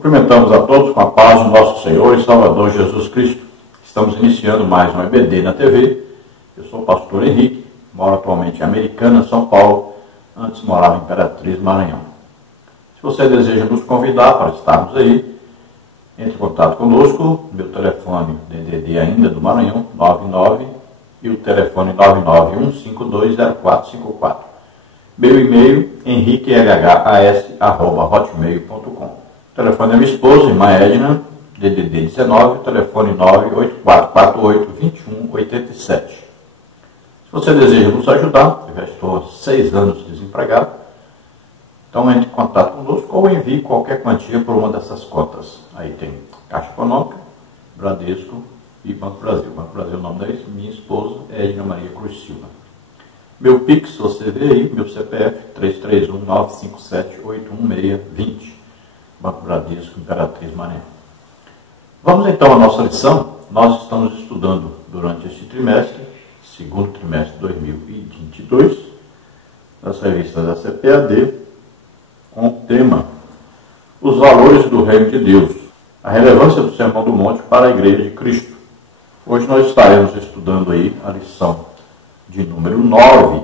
Cumprimentamos a todos com a paz do nosso Senhor e Salvador Jesus Cristo. Estamos iniciando mais um EBD na TV. Eu sou o pastor Henrique, moro atualmente em Americana, São Paulo. Antes morava em Imperatriz, Maranhão. Se você deseja nos convidar para estarmos aí, entre em contato conosco. Meu telefone DDD ainda do Maranhão, 99, e o telefone 991520454. Meu e-mail, henriquehhas@hotmail.com. O telefone da minha esposa, irmã Edna, DDD 19, telefone 984482187. Se você deseja nos ajudar, eu já estou há 6 anos desempregado, então entre em contato conosco ou envie qualquer quantia por uma dessas contas. Aí tem Caixa Econômica, Bradesco e Banco Brasil. Banco Brasil é o nome da minha esposa, Edna Maria Cruz Silva. Meu Pix, você vê aí, meu CPF, 331-957-81620. Banco Bradesco, Imperatriz, Maranhão. Vamos então à nossa lição. Nós estamos estudando durante este trimestre, segundo trimestre de 2022, nas revistas da CPAD, com o tema Os Valores do Reino de Deus, a relevância do Sermão do Monte para a Igreja de Cristo. Hoje nós estaremos estudando aí a lição de número 9,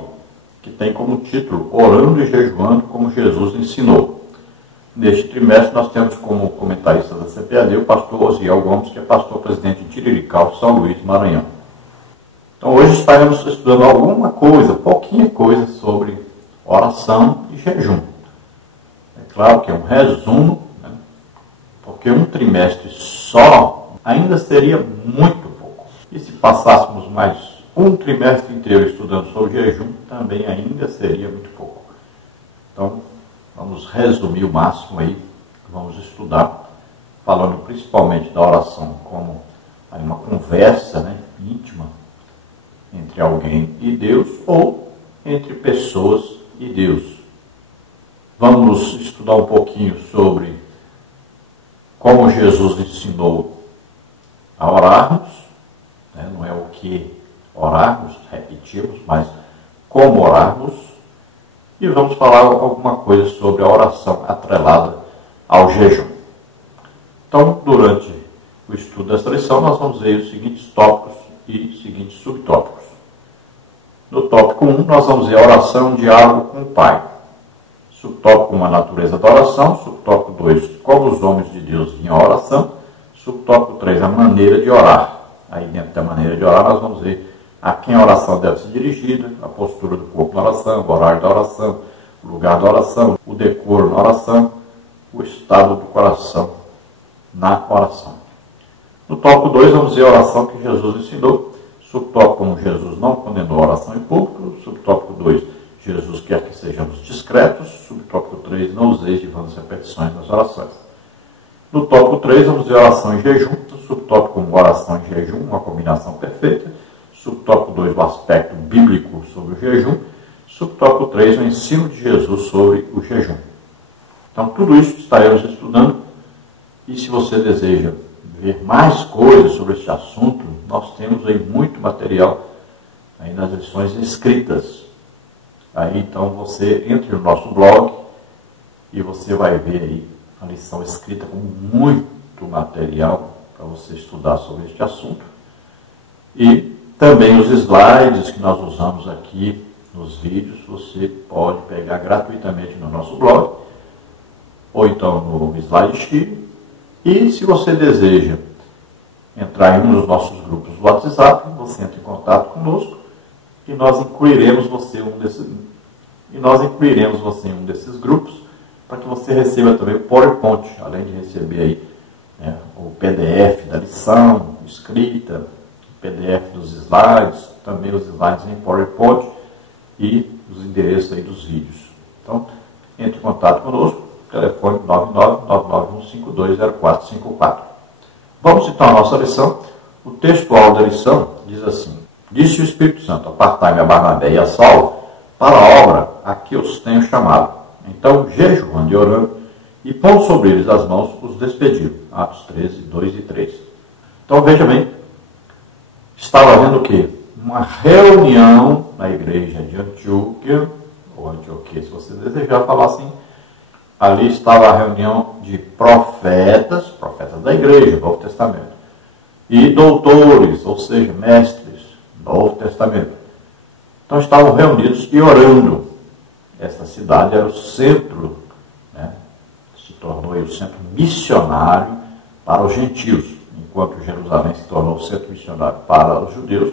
que tem como título Orando e Jejuando como Jesus ensinou. Neste trimestre nós temos como comentarista da CPAD o pastor Osiel Gomes, que é pastor presidente de Tirirical, São Luís, Maranhão. Então hoje estaremos estudando alguma coisa, pouquinha coisa sobre oração e jejum. É claro que é um resumo, né? Porque um trimestre só ainda seria muito pouco. E se passássemos mais um trimestre inteiro estudando sobre jejum, também ainda seria muito pouco. Então, vamos resumir o máximo aí, vamos estudar, falando principalmente da oração como aí uma conversa, né, íntima entre alguém e Deus ou entre pessoas e Deus. Vamos estudar um pouquinho sobre como Jesus ensinou a orarmos, né, não é o que orarmos, repetirmos, mas como orarmos, e vamos falar alguma coisa sobre a oração atrelada ao jejum. Então, durante o estudo desta lição, nós vamos ver os seguintes tópicos e seguintes subtópicos. No tópico 1, nós vamos ver a oração, diálogo com o Pai. Subtópico 1, a natureza da oração. Subtópico 2, como os homens de Deus vinham à oração. Subtópico 3, a maneira de orar. Aí dentro da maneira de orar, nós vamos ver a quem a oração deve ser dirigida, a postura do corpo na oração, o horário da oração, o lugar da oração, o decoro na oração, o estado do coração na oração. No tópico 2, vamos ver a oração que Jesus ensinou. Subtópico 1, Jesus não condenou a oração em público. Subtópico 2, Jesus quer que sejamos discretos. Subtópico 3, não useis de vãs repetições nas orações. No tópico 3, vamos ver a oração em jejum. No subtópico 1, oração em jejum, uma combinação perfeita. Subtópico 2, o aspecto bíblico sobre o jejum. Subtópico 3, o ensino de Jesus sobre o jejum. Então, tudo isso estaremos estudando. E se você deseja ver mais coisas sobre este assunto, nós temos aí muito material aí nas lições escritas. Aí, então, você entre no nosso blog e você vai ver aí a lição escrita com muito material para você estudar sobre este assunto. E também os slides que nós usamos aqui nos vídeos, você pode pegar gratuitamente no nosso blog, ou então no SlideShare. E se você deseja entrar em um dos nossos grupos do WhatsApp, você entra em contato conosco e nós incluiremos você em um desses grupos, para que você receba também o PowerPoint, além de receber aí, né, o PDF da lição, escrita, PDF dos slides, também os slides em PowerPoint e os endereços aí dos vídeos. Então, entre em contato conosco, telefone 99991520454. Vamos então à nossa lição. O textual da lição diz assim: Disse o Espírito Santo, apartai-me a Barnabé e a Saulo para a obra a que os tenho chamado. Então, jejuando e orando, e pondo sobre eles as mãos, os despediram. Atos 13, 2 e 3. Então, veja bem, estava havendo o quê? Uma reunião na igreja de Antioquia, ou Antioquia, se você desejar falar assim, ali estava a reunião de profetas da igreja, Novo Testamento, e doutores, ou seja, mestres, Novo Testamento. Então estavam reunidos e orando. Esta cidade era o centro, né, se tornou o centro missionário para os gentios, enquanto Jerusalém se tornou o centro missionário para os judeus.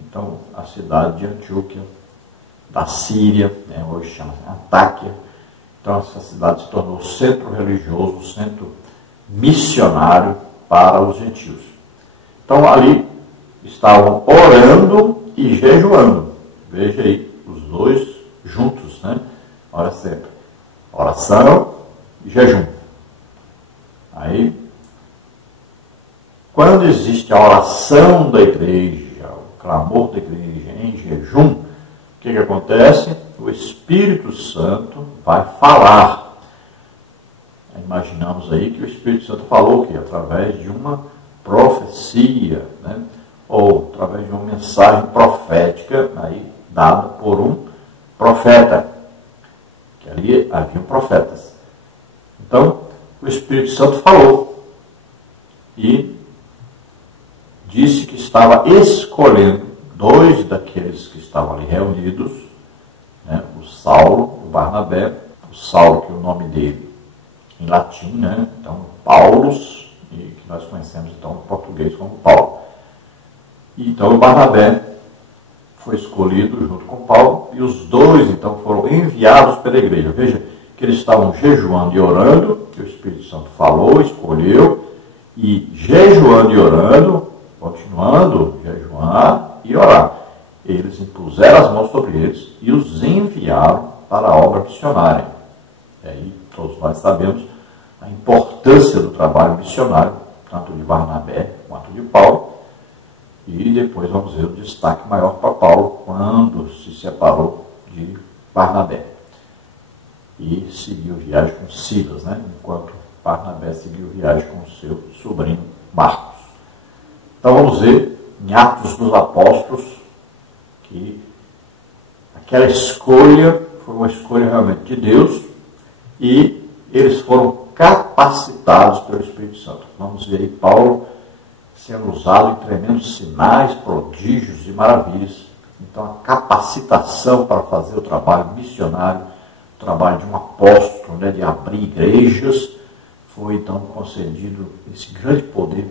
Então a cidade de Antioquia, da Síria, né, hoje chama-se Antáquia. Então essa cidade se tornou o centro religioso, o centro missionário para os gentios. Então ali estavam orando e jejuando. Veja aí, os dois juntos, né? Ora sempre. Oração e jejum. Aí, quando existe a oração da igreja, o clamor da igreja em jejum, o que acontece? O Espírito Santo vai falar. Imaginamos aí que o Espírito Santo falou que através de uma profecia, né? Ou através de uma mensagem profética aí, dada por um profeta, que ali haviam profetas. Então, o Espírito Santo falou e disse que estava escolhendo dois daqueles que estavam ali reunidos, né, o Saulo, o Barnabé, o Saulo, que é o nome dele em latim, né, então Paulus, e que nós conhecemos então em português como Paulo. E então o Barnabé foi escolhido junto com Paulo, e os dois então foram enviados pela igreja. Veja que eles estavam jejuando e orando, que o Espírito Santo falou, escolheu, e jejuando e orando, continuando jejuar e orar. Eles impuseram as mãos sobre eles e os enviaram para a obra missionária. E aí todos nós sabemos a importância do trabalho missionário, tanto de Barnabé quanto de Paulo. E depois vamos ver o destaque maior para Paulo quando se separou de Barnabé e seguiu viagem com Silas, né? Enquanto Barnabé seguiu viagem com seu sobrinho Marcos. Então vamos ver em Atos dos Apóstolos que aquela escolha foi uma escolha realmente de Deus e eles foram capacitados pelo Espírito Santo. Vamos ver aí Paulo sendo usado em tremendos sinais, prodígios e maravilhas. Então, a capacitação para fazer o trabalho missionário, o trabalho de um apóstolo, né, de abrir igrejas, foi então concedido esse grande poder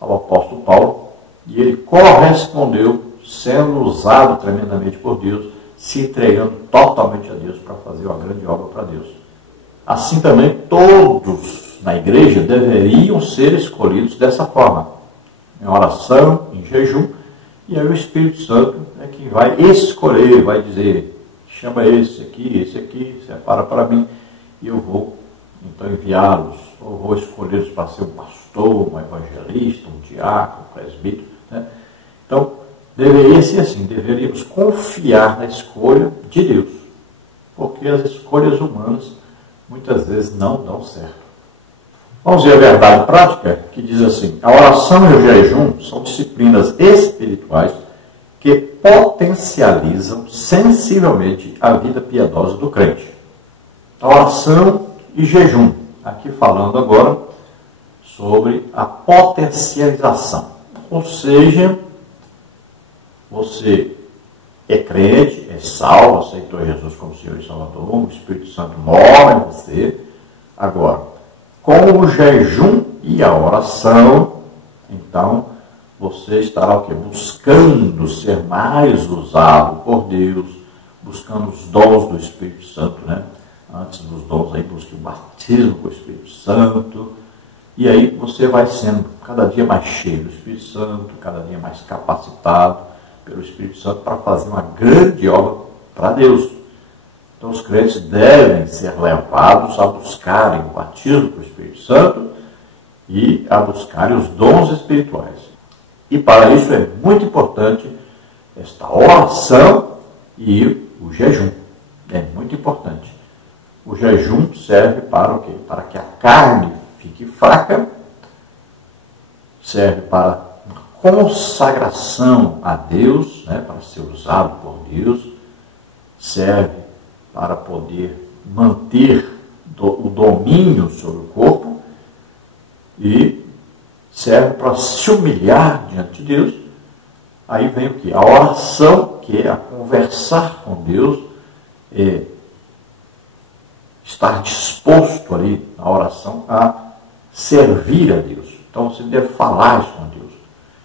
ao apóstolo Paulo, e ele correspondeu, sendo usado tremendamente por Deus, se entregando totalmente a Deus para fazer uma grande obra para Deus. Assim também, todos na igreja deveriam ser escolhidos dessa forma, em oração, em jejum, e aí o Espírito Santo é quem vai escolher, vai dizer, chama esse aqui, separa para mim, e eu vou então enviá-los, ou vou escolhê-los para ser um pastor, um evangelista, um diácono, um presbítero, né? Então, deveria ser assim, deveríamos confiar na escolha de Deus, porque as escolhas humanas muitas vezes não dão certo. Vamos ver a verdade prática, que diz assim: a oração e o jejum são disciplinas espirituais que potencializam sensivelmente a vida piedosa do crente. A oração e jejum, aqui falando agora sobre a potencialização. Ou seja, você é crente, é salvo, aceitou Jesus como Senhor e Salvador, o Espírito Santo mora em você. Agora, com o jejum e a oração, então, você estará o quê? Buscando ser mais usado por Deus, buscando os dons do Espírito Santo, né? Antes dos dons aí, busque o batismo com o Espírito Santo, e aí você vai sendo cada dia mais cheio do Espírito Santo, cada dia mais capacitado pelo Espírito Santo para fazer uma grande obra para Deus. Então, os crentes devem ser levados a buscarem o batismo com o Espírito Santo e a buscarem os dons espirituais. E para isso é muito importante esta oração e o jejum. É muito importante. O jejum serve para o quê? Para que a carne fique fraca, serve para uma consagração a Deus, né, para ser usado por Deus, serve para poder manter o domínio sobre o corpo e serve para se humilhar diante de Deus. Aí vem o que? A oração, que é a conversar com Deus, estar disposto ali na oração a servir a Deus. Então você deve falar isso com Deus.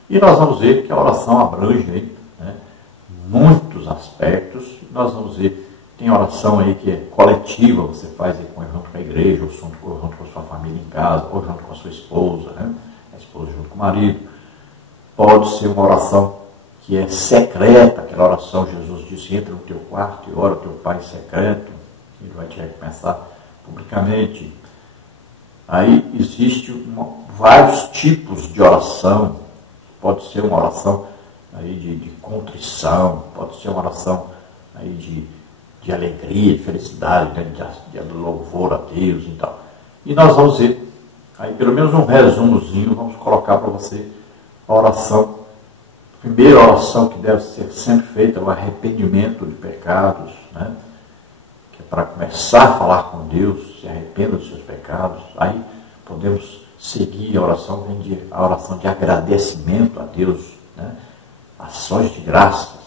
E nós vamos ver que a oração abrange aí, né, muitos aspectos. Nós vamos ver, tem oração aí que é coletiva, você faz aí junto com a igreja, ou junto com a sua família em casa, ou junto com a sua esposa, né? A esposa junto com o marido. Pode ser uma oração que é secreta, aquela oração, Jesus disse, entra no teu quarto e ora o teu Pai em secreto, ele vai te recompensar publicamente. Aí existe vários tipos de oração. Pode ser uma oração aí de contrição, pode ser uma oração aí de alegria, de felicidade, né? de louvor a Deus e tal. E nós vamos ver, aí pelo menos um resumozinho, vamos colocar para você a oração. A primeira oração que deve ser sempre feita é o arrependimento de pecados, né? Que é para começar a falar com Deus, se arrependa dos seus pecados. Aí podemos seguir a oração, a oração de agradecimento a Deus, né? Ações de graças,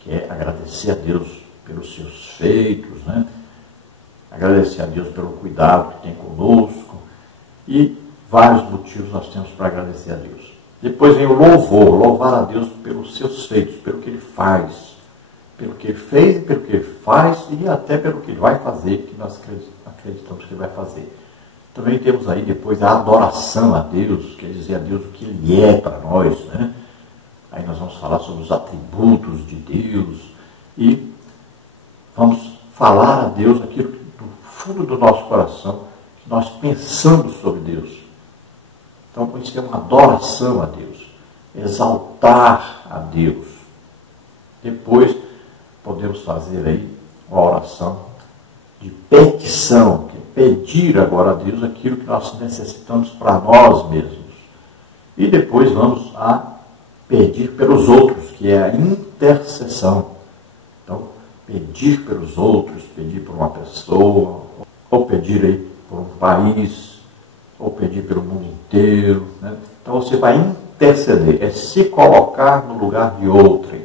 que é agradecer a Deus pelos seus feitos, né? Agradecer a Deus pelo cuidado que tem conosco, e vários motivos nós temos para agradecer a Deus. Depois vem o louvor, louvar a Deus pelos seus feitos, pelo que Ele faz, pelo que Ele fez e pelo que Ele faz, e até pelo que Ele vai fazer, que nós acreditamos que Ele vai fazer. Também temos aí depois a adoração a Deus, quer dizer a Deus o que Ele é para nós, né? Aí nós vamos falar sobre os atributos de Deus e vamos falar a Deus aquilo do fundo do nosso coração, que nós pensamos sobre Deus. Então, isso é uma adoração a Deus, exaltar a Deus. Depois, podemos fazer aí uma oração de petição, que é pedir agora a Deus aquilo que nós necessitamos para nós mesmos. E depois vamos a pedir pelos outros, que é a intercessão. Então, pedir pelos outros, pedir por uma pessoa, ou pedir aí por um país, ou pedir pelo mundo inteiro, né? Então você vai interceder, é se colocar no lugar de outrem.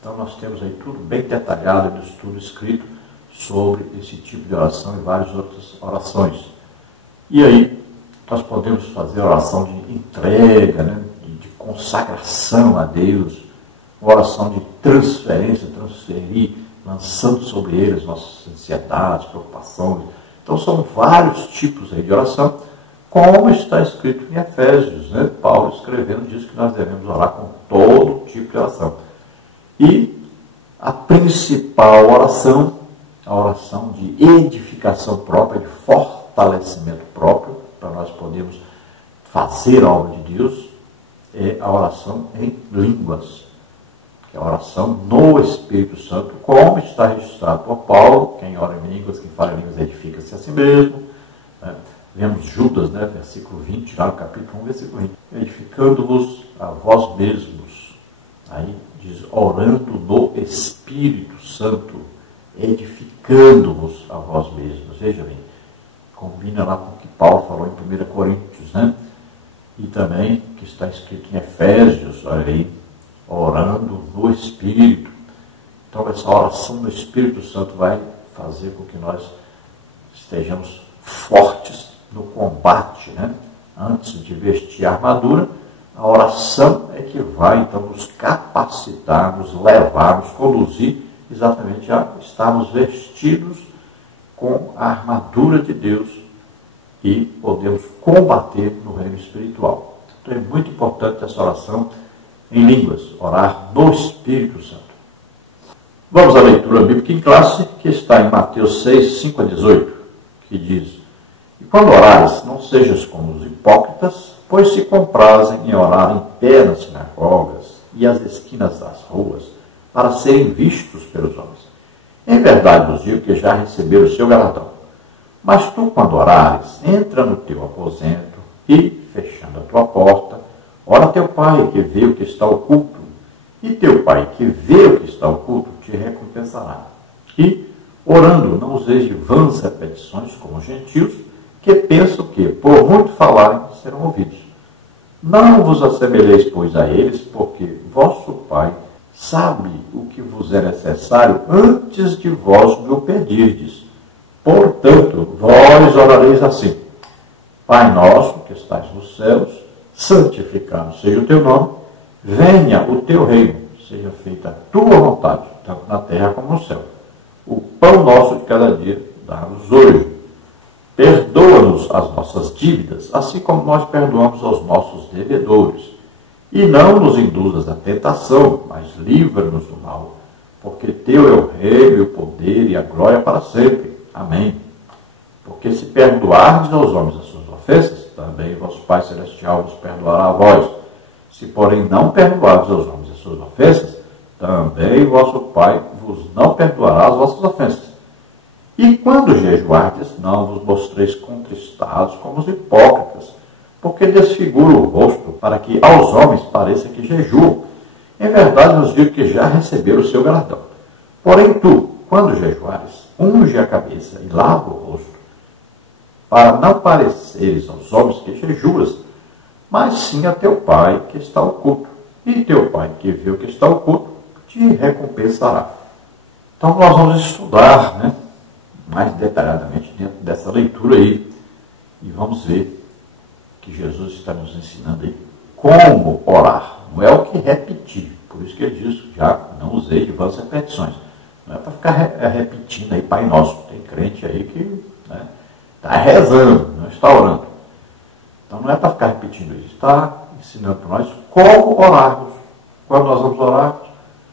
Então nós temos aí tudo bem detalhado no estudo escrito sobre esse tipo de oração e várias outras orações. E aí nós podemos fazer oração de entrega, né? de consagração a Deus, uma oração de transferência, transferir, lançando sobre Ele as nossas ansiedades, preocupações. Então são vários tipos aí de oração, como está escrito em Efésios, né? Paulo escrevendo diz que nós devemos orar com todo tipo de oração. E a principal oração, a oração de edificação própria, de fortalecimento próprio, para nós podermos fazer a obra de Deus, é a oração em línguas, que é a oração no Espírito Santo, como está registrado por Paulo: quem ora em línguas, quem fala em línguas edifica-se a si mesmo, né? Vemos Judas, né, versículo 20, lá no capítulo 1, versículo 20. Edificando-vos a vós mesmos. Aí diz, orando no Espírito Santo, edificando-vos a vós mesmos. Veja bem, combina lá com o que Paulo falou em 1 Coríntios, né? E também que está escrito em Efésios, olha aí, orando no Espírito. Então essa oração no Espírito Santo vai fazer com que nós estejamos fortes no combate, né? Antes de vestir a armadura, a oração é que vai então nos capacitar, nos levar, nos conduzir exatamente a estarmos vestidos com a armadura de Deus e podemos combater no reino espiritual. Então é muito importante essa oração em línguas, orar no Espírito Santo. Vamos à leitura bíblica em classe, que está em Mateus 6, 5 a 18, que diz: e quando orares, não sejas como os hipócritas, pois se comprazem em orar em pé nas sinagogas e às esquinas das ruas, para serem vistos pelos homens. Em verdade vos digo que já receberam o seu galardão. Mas tu, quando orares, entra no teu aposento e, fechando a tua porta, ora a teu Pai que vê o que está oculto, e teu Pai que vê o que está oculto te recompensará. E Orando, não useis de vãs repetições, como os gentios, que pensam que, por muito falarem, serão ouvidos. Não vos assemelheis, pois, a eles, porque vosso Pai sabe o que vos é necessário antes de vós me o pedirdes. Portanto, vós orareis assim: Pai nosso, que estás nos céus, santificado seja o teu nome, venha o teu reino, seja feita a tua vontade, tanto na terra como no céu. O pão nosso de cada dia, dá-nos hoje. Perdoa-nos as nossas dívidas, assim como nós perdoamos aos nossos devedores. E não nos induzas à tentação, mas livra-nos do mal. Porque teu é o reino, o poder e a glória para sempre. Amém. Porque se perdoardes aos homens as suas ofensas, também vosso Pai Celestial vos perdoará a vós. Se, porém, não perdoardes aos homens as suas ofensas, também vosso Pai vos não perdoará as vossas ofensas. E quando jejuardes, não vos mostreis contristados como os hipócritas, porque desfigura o rosto, para que aos homens pareça que jejuam. Em verdade vos digo que já receberam o seu galardão. Porém tu, quando jejuares, unge a cabeça e lava o rosto, para não pareceres aos homens que jejuas, mas sim a teu Pai que está oculto. E teu Pai que vê o que está oculto, te recompensará. Então nós vamos estudar, mais detalhadamente dentro dessa leitura aí, e vamos ver que Jesus está nos ensinando aí como orar. Não é o que repetir. Por isso que ele diz, já não usei de vãs repetições. Não é para ficar repetindo aí Pai Nosso. Tem crente aí que está rezando, não está orando. Então não é para ficar repetindo isso. Está ensinando para nós como orarmos. Quando nós vamos orar,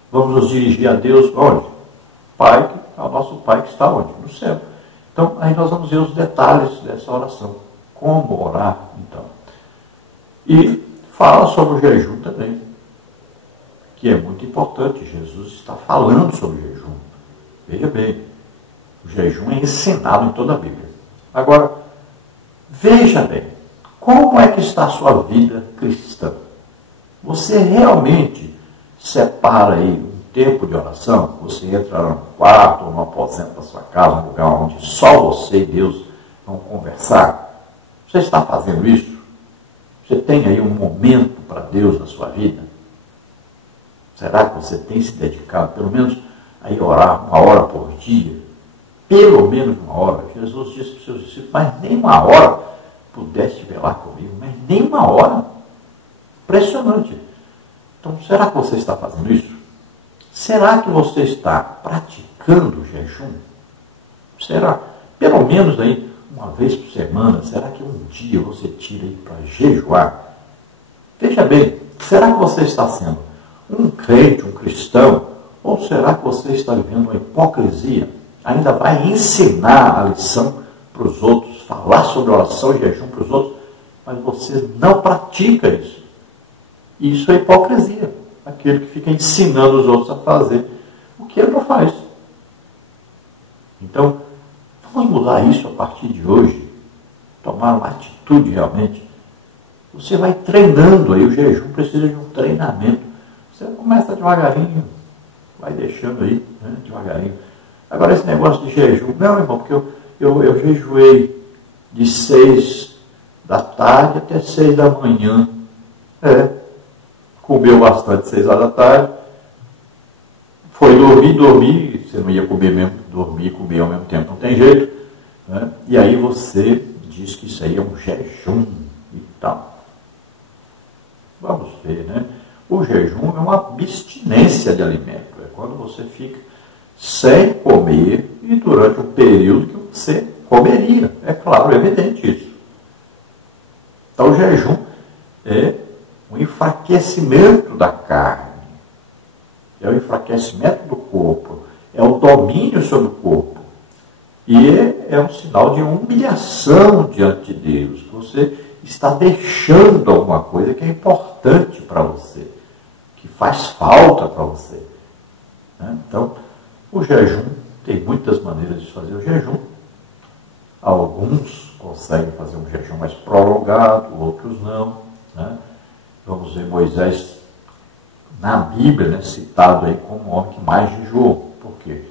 vamos nos dirigir a Deus onde? Pai, é o nosso Pai que está onde? No céu. Então, aí nós vamos ver os detalhes dessa oração. Como orar, então. E fala sobre o jejum também, que é muito importante. Jesus está falando sobre o jejum. Veja bem, o jejum é ensinado em toda a Bíblia. Agora, veja bem, como é que está a sua vida cristã? Você realmente separa aí um tempo de oração? Você entra no quarto ou no aposento da sua casa, um lugar onde só você e Deus vão conversar? Você está fazendo isso? Você tem aí um momento para Deus na sua vida? Será que você tem se dedicado, pelo menos, a ir orar 1 hora por dia? Pelo menos 1 hora. Jesus disse para os seus discípulos, mas nem 1 hora pudeste velar comigo, mas nem 1 hora. Impressionante. Então, será que você está fazendo isso? Será que você está praticando o jejum? Será? Pelo menos aí, 1 vez por semana, será que um dia você tira aí para jejuar? Veja bem, será que você está sendo um crente, um cristão, ou será que você está vivendo uma hipocrisia? Ainda vai ensinar a lição para os outros, falar sobre oração e jejum para os outros, mas você não pratica isso. Isso é hipocrisia. Aquele que fica ensinando os outros a fazer o que ele não faz. Então, vamos mudar isso a partir de hoje. Tomar uma atitude realmente. Você vai treinando aí, o jejum precisa de um treinamento. Você começa devagarinho, vai deixando aí, devagarinho. Agora esse negócio de jejum, não, irmão, porque eu jejuei de 6 da tarde até 6 da manhã. Comeu bastante 6 horas da tarde, foi dormir, você não ia comer mesmo, dormir e comer ao mesmo tempo, não tem jeito, e aí você diz que isso aí é um jejum e tal. Vamos ver, O jejum é uma abstinência de alimento, é quando você fica sem comer e durante um período que você comeria, é claro, é evidente isso. Então o jejum é o enfraquecimento da carne, é o enfraquecimento do corpo, é o domínio sobre o corpo. E é um sinal de humilhação diante de Deus, que você está deixando alguma coisa que é importante para você, que faz falta para você. Então, o jejum, tem muitas maneiras de fazer o jejum. Alguns conseguem fazer um jejum mais prolongado, outros não. Vamos ver Moisés na Bíblia, citado aí como o homem que mais jejuou. Por quê?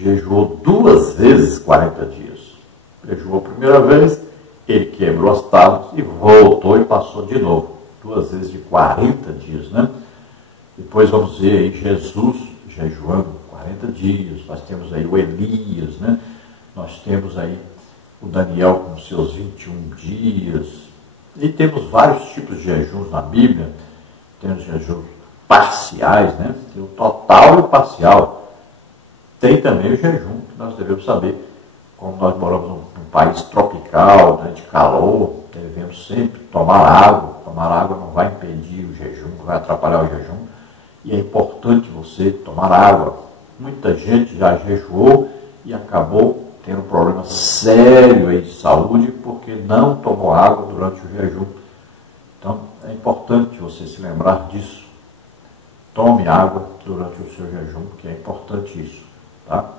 jejuou 2 vezes 40 dias. Jejuou a primeira vez, ele quebrou as tábuas e voltou e passou de novo. 2 vezes de 40 dias, né? Depois vamos ver aí Jesus jejuando 40 dias. Nós temos aí o Elias, né? Nós temos aí o Daniel com seus 21 dias. E temos vários tipos de jejuns na Bíblia. Temos jejuns parciais, né? Tem o total e o parcial. Tem também o jejum, que nós devemos saber. Como nós moramos num país tropical, né, de calor, devemos sempre tomar água. Tomar água não vai impedir o jejum, não vai atrapalhar o jejum. E é importante você tomar água. Muita gente já jejuou e acabou tendo um problema sério aí de saúde porque não tomou água durante o jejum. Então, é importante você se lembrar disso. Tome água durante o seu jejum, que é importante isso. Tá?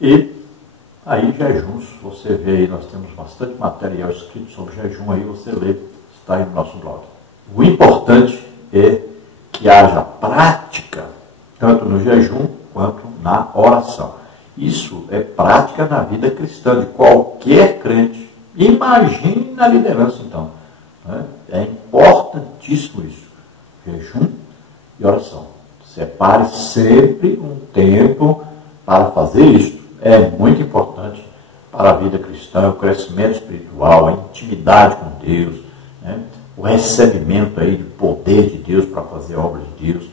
E aí, jejuns, você vê aí, nós temos bastante material escrito sobre jejum aí, você lê, está aí no nosso blog. O importante é que haja prática, tanto no jejum quanto na oração. Isso é prática na vida cristã de qualquer crente. Imagine na liderança, então. Né? É importantíssimo isso. Jejum e oração. Separe sempre um tempo para fazer isso. É muito importante para a vida cristã, o crescimento espiritual, a intimidade com Deus, né? O recebimento aí do poder de Deus para fazer obras de Deus.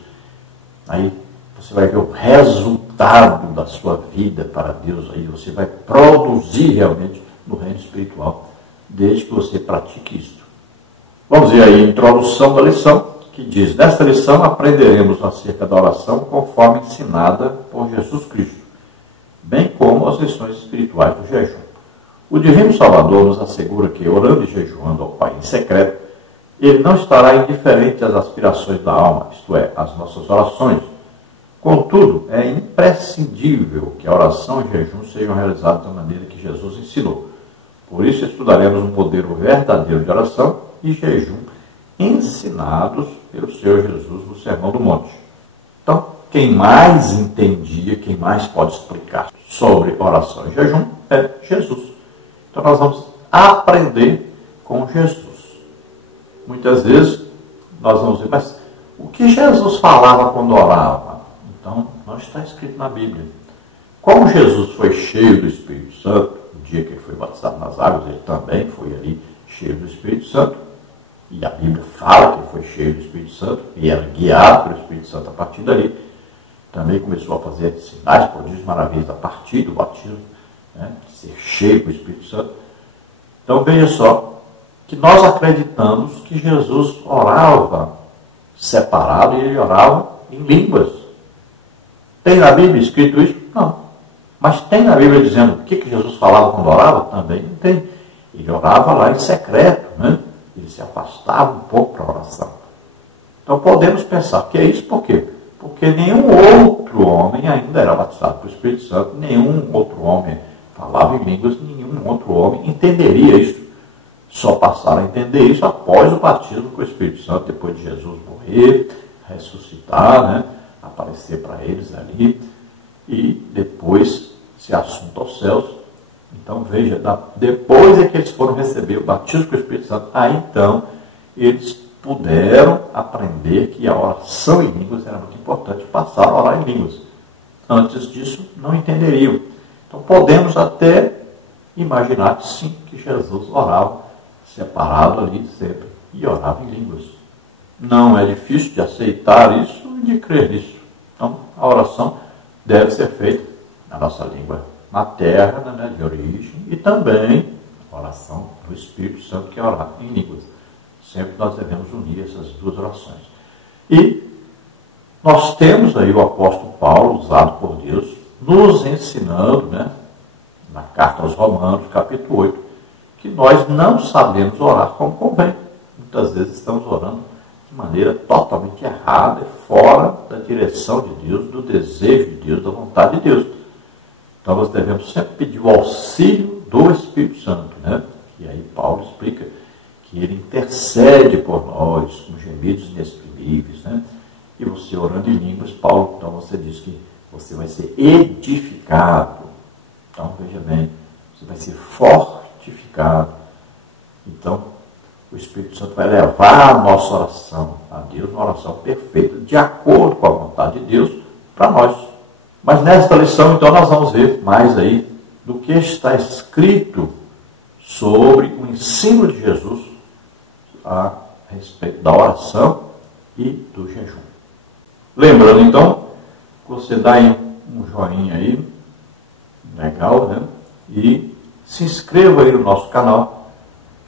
Aí você vai ver o resultado da sua vida para Deus, aí você vai produzir realmente no reino espiritual, desde que você pratique isso. Vamos ver aí a introdução da lição, que diz: nesta lição aprenderemos acerca da oração conforme ensinada por Jesus Cristo, bem como as lições espirituais do jejum. O Divino Salvador nos assegura que, orando e jejuando ao Pai em secreto, Ele não estará indiferente às aspirações da alma, isto é, às nossas orações. Contudo, é imprescindível que a oração e jejum sejam realizados da maneira que Jesus ensinou. Por isso, estudaremos um modelo verdadeiro de oração e jejum ensinados pelo Senhor Jesus no Sermão do Monte. Então, quem mais entendia, quem mais pode explicar sobre oração e jejum é Jesus. Então, nós vamos aprender com Jesus. Muitas vezes nós vamos dizer, mas o que Jesus falava quando orava? Então, não está escrito na Bíblia. Como Jesus foi cheio do Espírito Santo, no dia que ele foi batizado nas águas, ele também foi ali cheio do Espírito Santo. E a Bíblia fala que ele foi cheio do Espírito Santo e era guiado pelo Espírito Santo a partir dali. Também começou a fazer sinais, prodígios, maravilhas a partir do batismo, né? Ser cheio do Espírito Santo. Então, veja só, que nós acreditamos que Jesus orava separado e ele orava em línguas. Tem na Bíblia escrito isso? Não. Mas tem na Bíblia dizendo o que Jesus falava quando orava? Também não tem. Ele orava lá em secreto, né? Ele se afastava um pouco para a oração. Então podemos pensar que é isso por quê? Porque nenhum outro homem ainda era batizado pelo Espírito Santo, nenhum outro homem falava em línguas, nenhum outro homem entenderia isso. Só passaram a entender isso após o batismo com o Espírito Santo, depois de Jesus morrer, ressuscitar, né? Aparecer para eles ali, e depois se assunto aos céus. Então veja, depois é que eles foram receber o batismo com o Espírito Santo, aí então eles puderam aprender que a oração em línguas era muito importante, passaram a orar em línguas. Antes disso, não entenderiam. Então podemos até imaginar que sim, que Jesus orava separado ali sempre, e orava em línguas. Não é difícil de aceitar isso e de crer nisso. Então, a oração deve ser feita na nossa língua materna, né, de origem, e também a oração do Espírito Santo, que é orar em línguas. Sempre nós devemos unir essas duas orações. E nós temos aí o apóstolo Paulo, usado por Deus, nos ensinando, né, na carta aos Romanos, capítulo 8, que nós não sabemos orar como convém. Muitas vezes estamos orando de maneira totalmente errada, fora da direção de Deus, do desejo de Deus, da vontade de Deus. Então nós devemos sempre pedir o auxílio do Espírito Santo, né? E aí Paulo explica que ele intercede por nós com gemidos inexprimíveis, né? E você orando em línguas, Paulo, então você diz que você vai ser edificado. Então, veja bem, você vai ser fortificado. Então, o Espírito Santo vai levar a nossa oração a Deus, uma oração perfeita, de acordo com a vontade de Deus, para nós. Mas nesta lição, então, nós vamos ver mais aí do que está escrito sobre o ensino de Jesus a respeito da oração e do jejum. Lembrando, então, que você dá aí um joinha aí, legal, né? E se inscreva aí no nosso canal.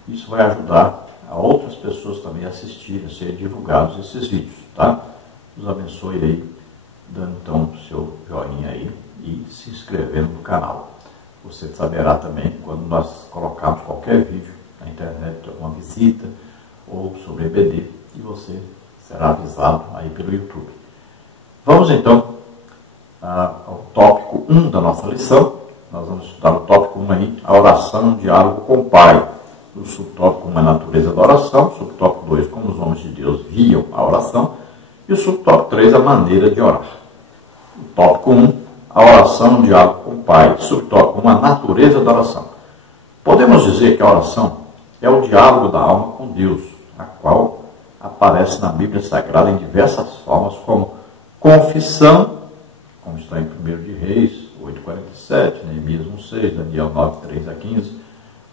Isso vai ajudar a outras pessoas também a assistirem, a serem divulgados esses vídeos, tá? Nos abençoe aí, dando então o seu joinha aí e se inscrevendo no canal. Você saberá também quando nós colocarmos qualquer vídeo na internet, alguma visita ou sobre EBD, e você será avisado aí pelo YouTube. Vamos então ao tópico 1 da nossa lição. Nós vamos estudar o tópico 1 aí, a oração, o diálogo com o Pai. O subtópico 1 é a natureza da oração, o subtópico 2, como os homens de Deus viam a oração, e o subtópico 3, a maneira de orar. O tópico 1, a oração, o diálogo com o Pai. Subtópico 1, a natureza da oração. Podemos dizer que a oração é o diálogo da alma com Deus, a qual aparece na Bíblia Sagrada em diversas formas, como confissão, como está em 1 de Reis 8,47, Neemias 1,6, Daniel 9,3-15,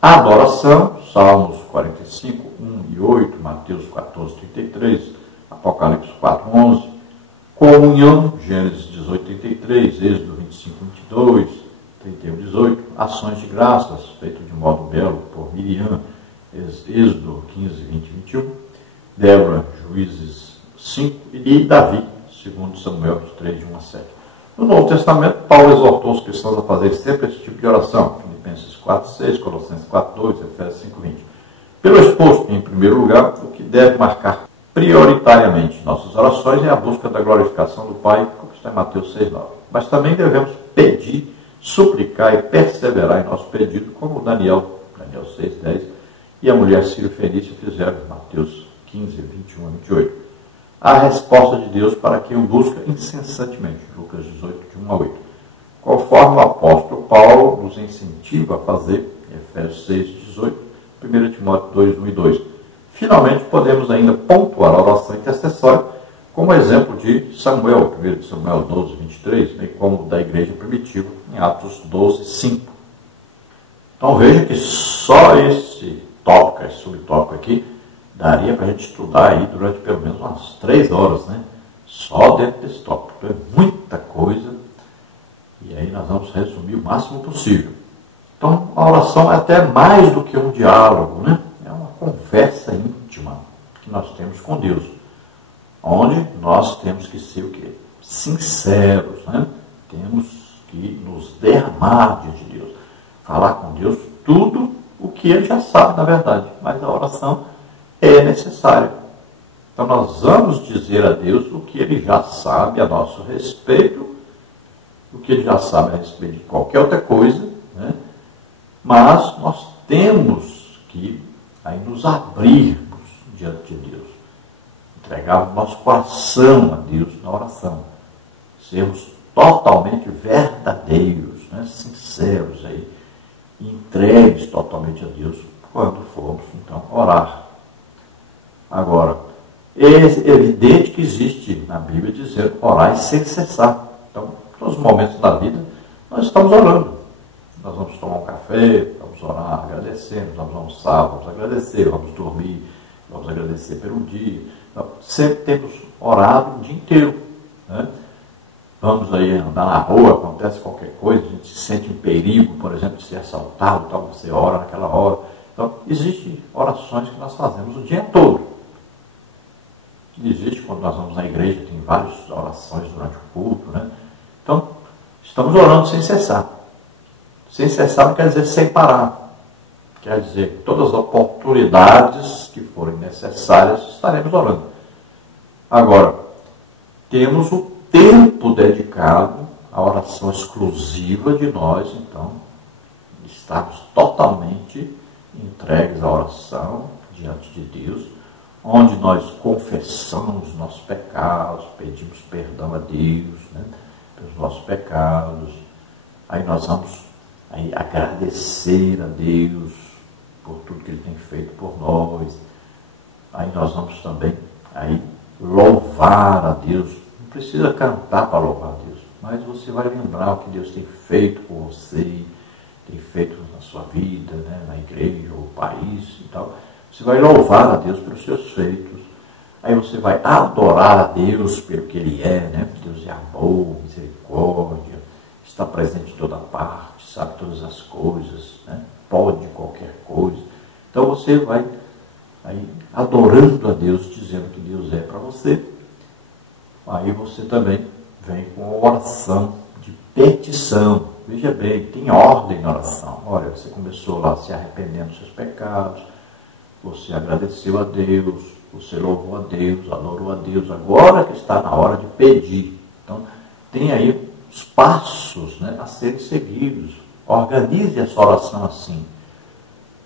adoração, Salmos 45, 1 e 8, Mateus 14,33, Apocalipse 4,11, comunhão, Gênesis 18,33, Êxodo 25,22, 31,18, ações de graças, feito de modo belo por Miriam, Êxodo 15, 20 e 21, Débora, Juízes 5 e Davi, segundo Samuel 3, de 1 a 7. No Novo Testamento, Paulo exortou os cristãos a fazer sempre esse tipo de oração, Filipenses 4,6, Colossenses 4,2, Efésios 5,20. Pelo exposto, em primeiro lugar, o que deve marcar prioritariamente nossas orações é a busca da glorificação do Pai, como está em Mateus 6,9. Mas também devemos pedir, suplicar e perseverar em nosso pedido, como Daniel 6,10 e a mulher sírio-fenícia fizeram, Mateus 15, 21 a 28. A resposta de Deus para quem o busca incessantemente, Lucas 18, de 1 a 8. Conforme o apóstolo Paulo nos incentiva a fazer, Efésios 6, 18, 1 Timóteo 2, 1 e 2. Finalmente, podemos ainda pontuar a oração intercessória como exemplo de Samuel, 1 Samuel 12, 23, bem como da igreja primitiva, em Atos 12, 5. Então veja que só esse tópico, esse subtópico aqui, daria para a gente estudar aí durante pelo menos umas 3 horas, né? Só dentro desse tópico. Então é muita coisa, e aí nós vamos resumir o máximo possível. Então a oração é até mais do que um diálogo, né? É uma conversa íntima que nós temos com Deus, onde nós temos que ser o quê? Sinceros, né? Temos que nos derramar diante de Deus, falar com Deus tudo o que Ele já sabe, na verdade, mas a oração é necessária. Então nós vamos dizer a Deus o que Ele já sabe a nosso respeito, o que Ele já sabe a respeito de qualquer outra coisa, né? Mas nós temos que aí nos abrirmos diante de Deus, entregar o nosso coração a Deus na oração, sermos totalmente verdadeiros, né? Sinceros aí, entregues totalmente a Deus quando formos então orar. Agora, é evidente que existe na Bíblia dizer orar sem cessar. Então, em todos os momentos da vida, nós estamos orando. Nós vamos tomar um café, vamos orar, agradecemos, vamos almoçar, vamos agradecer, vamos dormir, vamos agradecer pelo dia. Então, sempre temos orado o dia inteiro, né? Vamos aí andar na rua, acontece qualquer coisa, a gente se sente em perigo, por exemplo, de ser assaltado, então você ora naquela hora. Então, existem orações que nós fazemos o dia todo. Existe quando nós vamos na igreja, tem várias orações durante o culto, né? Então, estamos orando sem cessar. Sem cessar não quer dizer sem parar. Quer dizer, todas as oportunidades que forem necessárias, estaremos orando. Agora, temos o tempo dedicado à oração exclusiva de nós, então, estarmos totalmente entregues à oração diante de Deus, onde nós confessamos nossos pecados, pedimos perdão a Deus, né, pelos nossos pecados. Aí nós vamos agradecer a Deus por tudo que Ele tem feito por nós. Aí nós vamos também louvar a Deus. Não precisa cantar para louvar a Deus, mas você vai lembrar o que Deus tem feito por você, tem feito na sua vida, né, na igreja, ou país e tal. Você vai louvar a Deus pelos seus feitos. Aí você vai adorar a Deus pelo que Ele é, né? Deus é amor, misericórdia, está presente em toda parte, sabe todas as coisas, né? Pode qualquer coisa. Então você vai adorando a Deus, dizendo que Deus é para você. Aí você também vem com a oração de petição. Veja bem, tem ordem na oração. Olha, você começou lá se arrependendo dos seus pecados, você agradeceu a Deus, você louvou a Deus, adorou a Deus. Agora que está na hora de pedir. Então, tem aí os passos, né, a serem seguidos. Organize essa oração assim.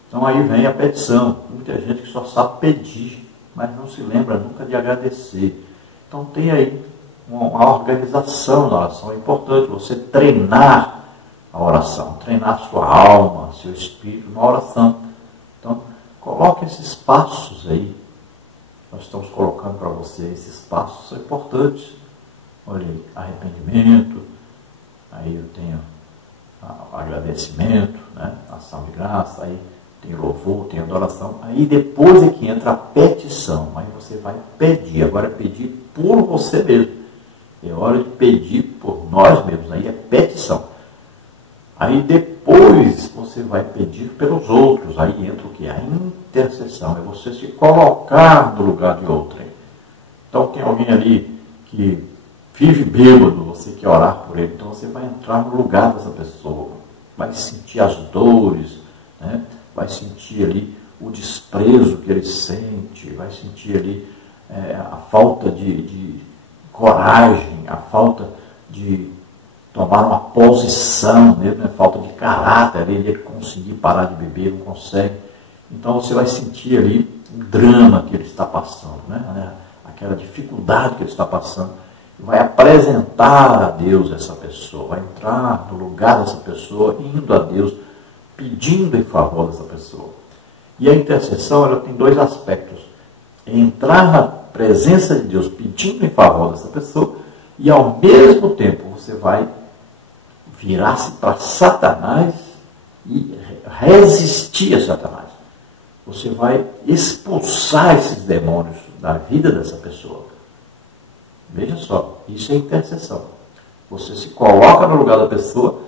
Então aí vem a petição. Muita gente que só sabe pedir, mas não se lembra nunca de agradecer. Então tem aí uma organização na oração. É importante você treinar a oração, treinar sua alma, seu espírito na oração. Então, coloque esses passos aí. Nós estamos colocando para você, esses passos são importantes. Olha aí, arrependimento, aí eu tenho agradecimento, né? Ação de graça, aí tem louvor, tem adoração. Aí depois é que entra a petição. Aí você vai pedir. Agora é pedir por você mesmo. É hora de pedir por nós mesmos. Aí é petição. Aí depois você vai pedir pelos outros. Aí entra o que? A intercessão. É você se colocar no lugar de outrem. Então tem alguém ali que vive bêbado, você quer orar por ele. Então você vai entrar no lugar dessa pessoa. Vai sentir as dores, né? Vai sentir ali o desprezo que ele sente. Vai sentir ali a falta de coragem, a falta de tomar uma posição mesmo, né? Falta de caráter, ele conseguir parar de beber, não consegue. Então você vai sentir ali o drama que ele está passando, né? Aquela dificuldade que ele está passando. Vai apresentar a Deus essa pessoa, vai entrar no lugar dessa pessoa, indo a Deus, pedindo em favor dessa pessoa. E a intercessão, ela tem dois aspectos. Entrar na presença de Deus, pedindo em favor dessa pessoa, e ao mesmo tempo você vai virar-se para Satanás e resistir a Satanás. Você vai expulsar esses demônios da vida dessa pessoa. Veja só, isso é intercessão. Você se coloca no lugar da pessoa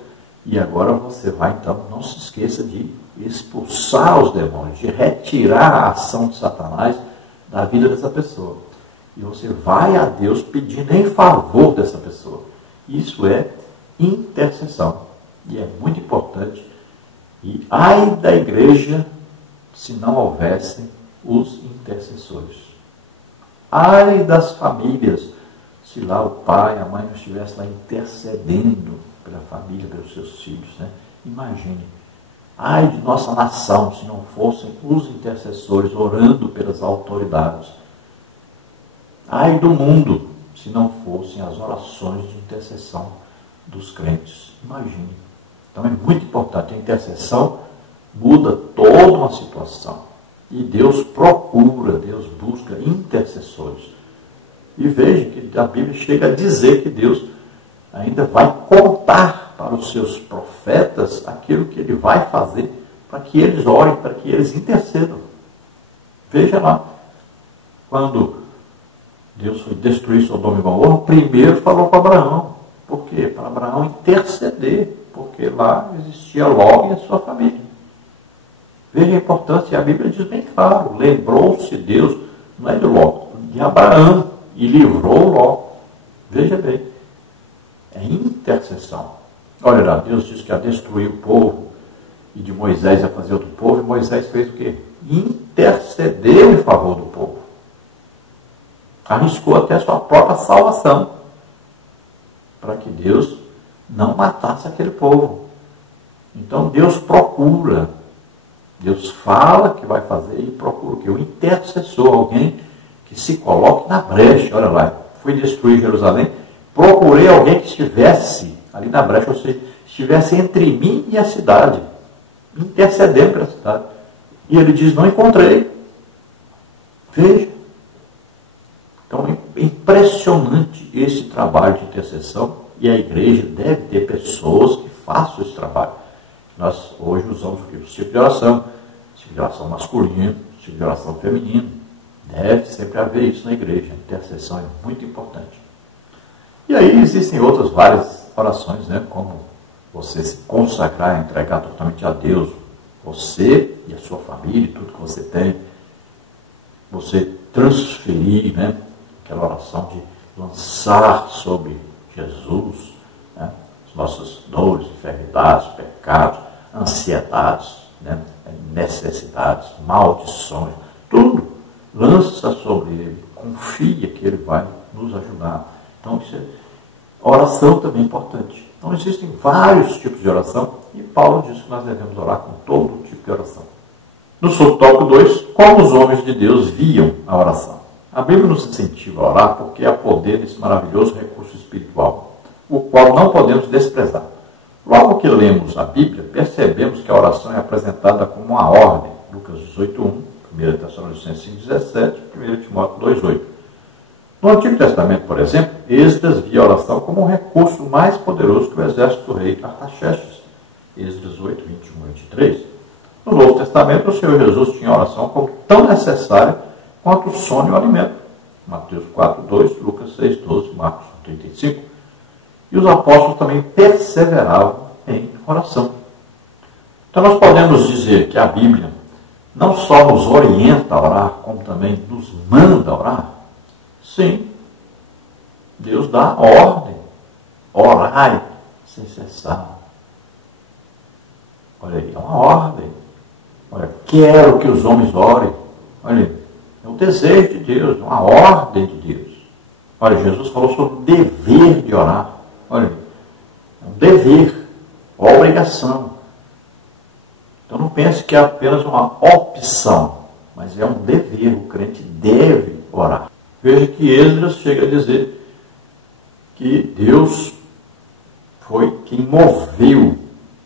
e agora você vai, então, não se esqueça de expulsar os demônios, de retirar a ação de Satanás da vida dessa pessoa. E você vai a Deus pedindo em favor dessa pessoa. Isso é intercessão. E é muito importante. E ai da igreja se não houvessem os intercessores. Ai das famílias se lá o pai, a mãe não estivesse lá intercedendo pela família, pelos seus filhos, né? Imagine. Ai de nossa nação se não fossem os intercessores orando pelas autoridades. Ai do mundo se não fossem as orações de intercessão dos crentes. Imagine. Então é muito importante. A intercessão muda toda uma situação. E Deus procura, Deus busca intercessores. E veja que a Bíblia chega a dizer que Deus ainda vai contar para os seus profetas aquilo que Ele vai fazer para que eles orem, para que eles intercedam. Veja lá, quando Deus foi destruir Sodoma e Gomorra, primeiro falou para Abraão. Por quê? Para Abraão interceder, porque lá existia Ló e a sua família. Veja a importância, a Bíblia diz bem claro, lembrou-se Deus, não é de Ló, de Abraão, e livrou Ló. Veja bem, é intercessão. Olha lá, Deus disse que ia destruir o povo, e de Moisés ia fazer outro povo, e Moisés fez o quê? Intercedeu em favor do povo. Arriscou até a sua própria salvação, para que Deus não matasse aquele povo. Então Deus procura, Deus fala que vai fazer e procura o quê? O intercessor, alguém que se coloque na brecha. Olha lá, foi destruir Jerusalém, procurei alguém que estivesse ali na brecha, ou seja, estivesse entre mim e a cidade, intercedendo pela cidade. E ele diz, não encontrei. Veja. Então é impressionante esse trabalho de intercessão, e a igreja deve ter pessoas que façam esse trabalho. Nós hoje usamos o tipo de oração masculino, tipo de oração feminino. Deve sempre haver isso na igreja. A intercessão é muito importante. E aí existem outras várias orações, né? Como você se consagrar, entregar totalmente a Deus, você e a sua família, tudo que você tem, você transferir, né? Aquela oração de lançar sobre Jesus, né? As nossas dores, enfermidades, pecados, ansiedades, né? Necessidades, maldições, tudo lança sobre ele, confia que ele vai nos ajudar. Então isso é oração também importante. Então existem vários tipos de oração e Paulo diz que nós devemos orar com todo tipo de oração. No subtópico 2, como os homens de Deus viam a oração. A Bíblia nos incentiva a orar porque há poder nesse maravilhoso recurso espiritual, o qual não podemos desprezar. Logo que lemos a Bíblia, percebemos que a oração é apresentada como uma ordem. Lucas 18:1, 1 Tessalonicenses 5:17, 1 Timóteo 2:8. No Antigo Testamento, por exemplo, Esdras via a oração como um recurso mais poderoso que o exército do rei Artaxerxes. Esdras 8, 21 e 23. No Novo Testamento, o Senhor Jesus tinha a oração como tão necessária quanto o sono e o alimento. Mateus 4:2, Lucas 6:12, Marcos 35. E os apóstolos também perseveravam em oração. Então nós podemos dizer que a Bíblia não só nos orienta a orar, como também nos manda orar. Sim, Deus dá ordem. Orai sem cessar. Olha aí, é uma ordem. Olha, quero que os homens orem. Olha aí, é um desejo de Deus, é uma ordem de Deus. Olha, Jesus falou sobre o dever de orar. Olha aí, é um dever, uma obrigação. Então não pense que é apenas uma opção, mas é um dever, o crente deve orar. Veja que Esdras chega a dizer que Deus foi quem moveu,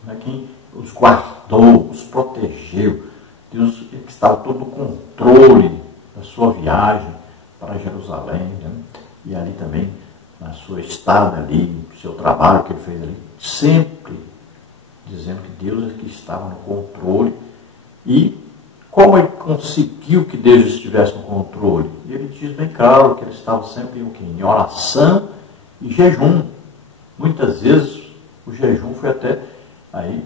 né, quem os guardou, os protegeu. Deus que estava todo no controle da sua viagem para Jerusalém, né, e ali também na sua estada ali, no seu trabalho que ele fez ali, sempre dizendo que Deus é que estava no controle. E como ele conseguiu que Deus estivesse no controle? E ele diz bem claro que ele estava sempre em oração e jejum. Muitas vezes o jejum foi até aí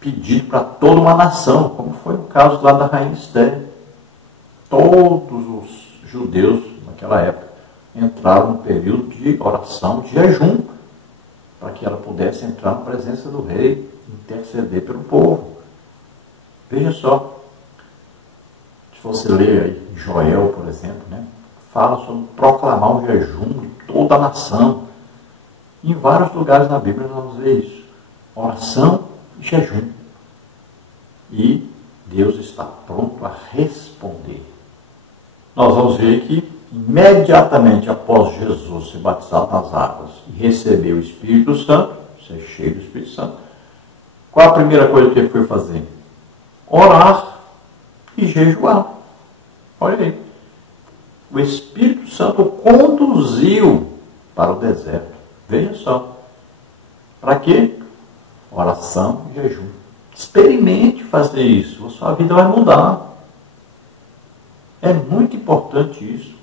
pedido para toda uma nação, como foi no caso lá da rainha Esther. Todos os judeus naquela época entraram num período de oração, de jejum, para que ela pudesse entrar na presença do rei, interceder pelo povo. Veja só, se você ler aí Joel, por exemplo, né, fala sobre proclamar um jejum de toda a nação. Em vários lugares na Bíblia nós vamos ver isso. Oração e jejum. E Deus está pronto a responder. Nós vamos ver que imediatamente após Jesus ser batizado nas águas e receber o Espírito Santo, ser cheio do Espírito Santo, qual a primeira coisa que ele foi fazer? Orar e jejuar. Olha aí. O Espírito Santo o conduziu para o deserto. Veja só. Para quê? Oração e jejum. Experimente fazer isso. A sua vida vai mudar. É muito importante isso.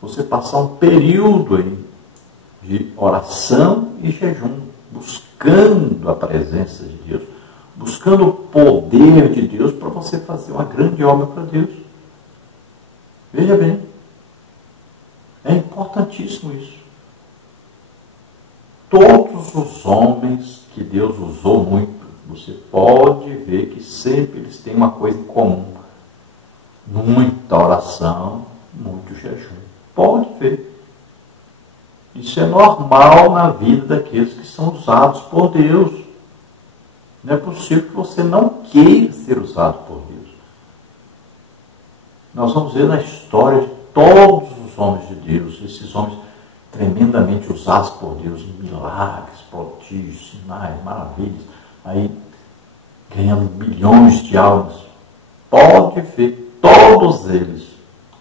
Você passar um período aí de oração e jejum, buscando a presença de Deus, buscando o poder de Deus para você fazer uma grande obra para Deus. Veja bem, é importantíssimo isso. Todos os homens que Deus usou muito, você pode ver que sempre eles têm uma coisa em comum: muita oração, muito jejum. Pode ver. Isso é normal na vida daqueles que são usados por Deus. Não é possível que você não queira ser usado por Deus. Nós vamos ver na história de todos os homens de Deus, esses homens tremendamente usados por Deus, milagres, prodígios, sinais, maravilhas, aí ganhando milhões de almas. Pode ver, todos eles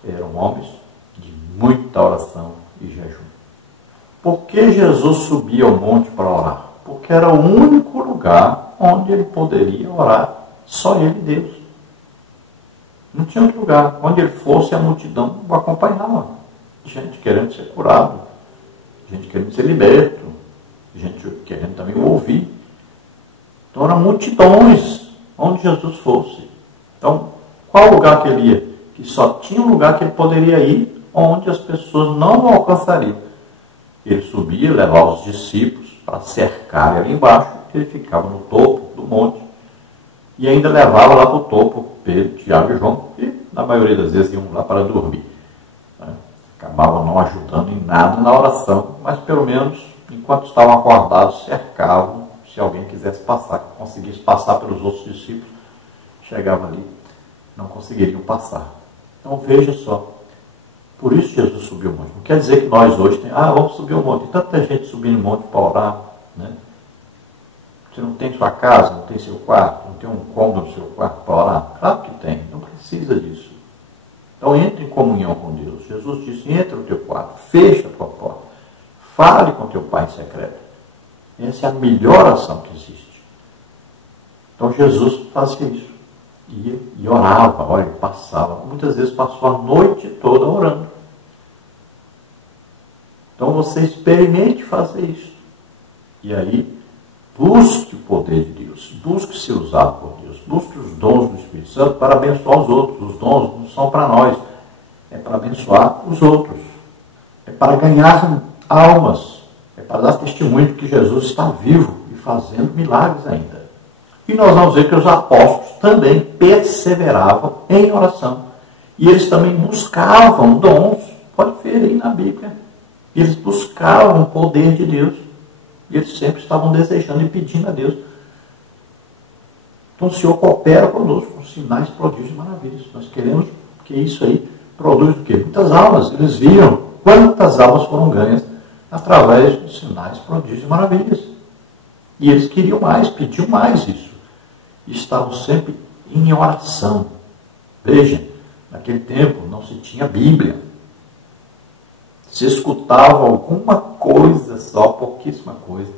eram homens de muita oração e jejum. Por que Jesus subia ao monte para orar? Porque era o único lugar onde ele poderia orar, só ele e Deus. Não tinha outro lugar. Onde ele fosse, a multidão o acompanhava. Gente querendo ser curado, gente querendo ser liberto, gente querendo também o ouvir. Então eram multidões onde Jesus fosse. Então, qual lugar que ele ia? Que só tinha um lugar que ele poderia ir, onde as pessoas não o alcançariam. Ele subia, levava os discípulos para cercarem ali embaixo, ele ficava no topo do monte, e ainda levava lá para o topo Pedro, Tiago e João, que na maioria das vezes iam lá para dormir. Acabavam não ajudando em nada na oração, mas pelo menos, enquanto estavam acordados, cercavam, se alguém quisesse passar, conseguisse passar pelos outros discípulos, chegava ali, não conseguiriam passar. Então veja só, por isso Jesus subiu o monte. Não quer dizer que nós hoje temos, vamos subir o monte. Tem tanta gente subindo o monte para orar, né? Você não tem sua casa, não tem seu quarto, não tem um cômodo no seu quarto para orar? Claro que tem, não precisa disso. Então entre em comunhão com Deus. Jesus disse, entra no teu quarto, fecha a tua porta, fale com teu Pai em secreto. Essa é a melhor oração que existe. Então Jesus fazia isso. Ia e orava, olha, passava. Muitas vezes passou a noite toda orando. Então você experimente fazer isso. E aí, busque o poder de Deus, busque ser usado por Deus, busque os dons do Espírito Santo para abençoar os outros. Os dons não são para nós, é para abençoar os outros, é para ganhar almas, é para dar testemunho de que Jesus está vivo e fazendo milagres ainda. E nós vamos ver que os apóstolos também perseveravam em oração, e eles também buscavam dons, pode ver aí na Bíblia, eles buscavam o poder de Deus. E eles sempre estavam desejando e pedindo a Deus. Então o Senhor coopera conosco com sinais, prodígios e maravilhas. Nós queremos que isso aí produza o quê? Muitas almas. Eles viram quantas almas foram ganhas através de sinais, prodígios e maravilhas. E eles queriam mais, pediam mais isso. E estavam sempre em oração. Vejam, naquele tempo não se tinha Bíblia. Se escutava alguma coisa só, pouquíssima coisa.